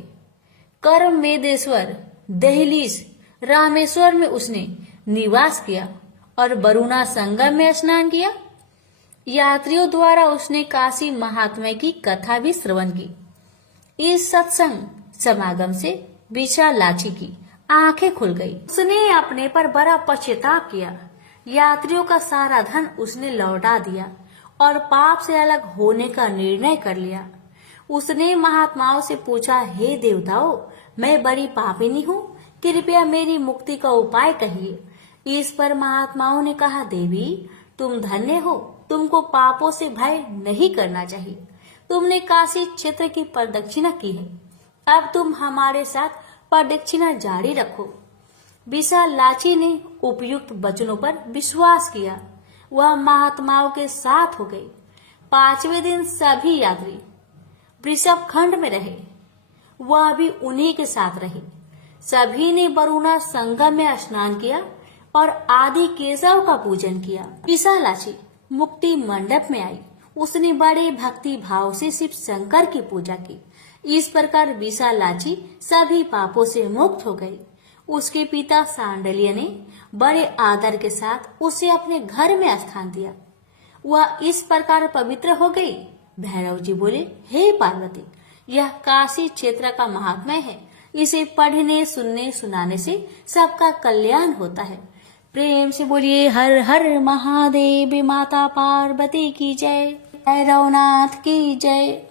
कर्म मेदेश्वर दहलीज रामेश्वर में उसने निवास किया और वरुणा संगम में स्नान किया। यात्रियों द्वारा उसने काशी महात्मा की कथा भी श्रवण की। इस सत्संग समागम से विशालाक्षी की आंखें खुल गई। उसने अपने पर बड़ा पश्चाताप किया। यात्रियों का सारा धन उसने लौटा दिया और पाप से अलग होने का निर्णय कर लिया। उसने महात्माओं से पूछा, हे देवताओं, मैं बड़ी पापिनी हूँ, कृपया मेरी मुक्ति का उपाय कहिए। इस पर महात्माओं ने कहा, देवी, तुम धन्य हो, तुमको पापों से भय नहीं करना चाहिए। तुमने काशी क्षेत्र की प्रदक्षिणा की है, अब तुम हमारे साथ प्रदक्षिणा जारी रखो। विशालाक्षी ने उपयुक्त वचनों पर विश्वास किया। वह महात्माओं के साथ हो गई। 5वें दिन सभी यात्री वृषभ खंड में रहे। वह भी उन्हीं के साथ रहे। सभी ने वरुणा संगम में स्नान किया और आदि केशव का पूजन किया। विशालाक्षी मुक्ति मंडप में आई। उसने बड़े भक्ति भाव से शिव शंकर की पूजा की। इस प्रकार विशालाक्षी सभी पापों से मुक्त हो गई। उसके पिता सांडल्य ने बड़े आदर के साथ उसे अपने घर में स्थान दिया। वह इस प्रकार पवित्र हो गई। भैरव जी बोले, हे पार्वती, यह काशी क्षेत्र का महात्मा है। इसे पढ़ने सुनने सुनाने से सबका कल्याण होता है। प्रेम से बोलिए हर हर महादेव। माता पार्वती की जय। भैरवनाथ की जय।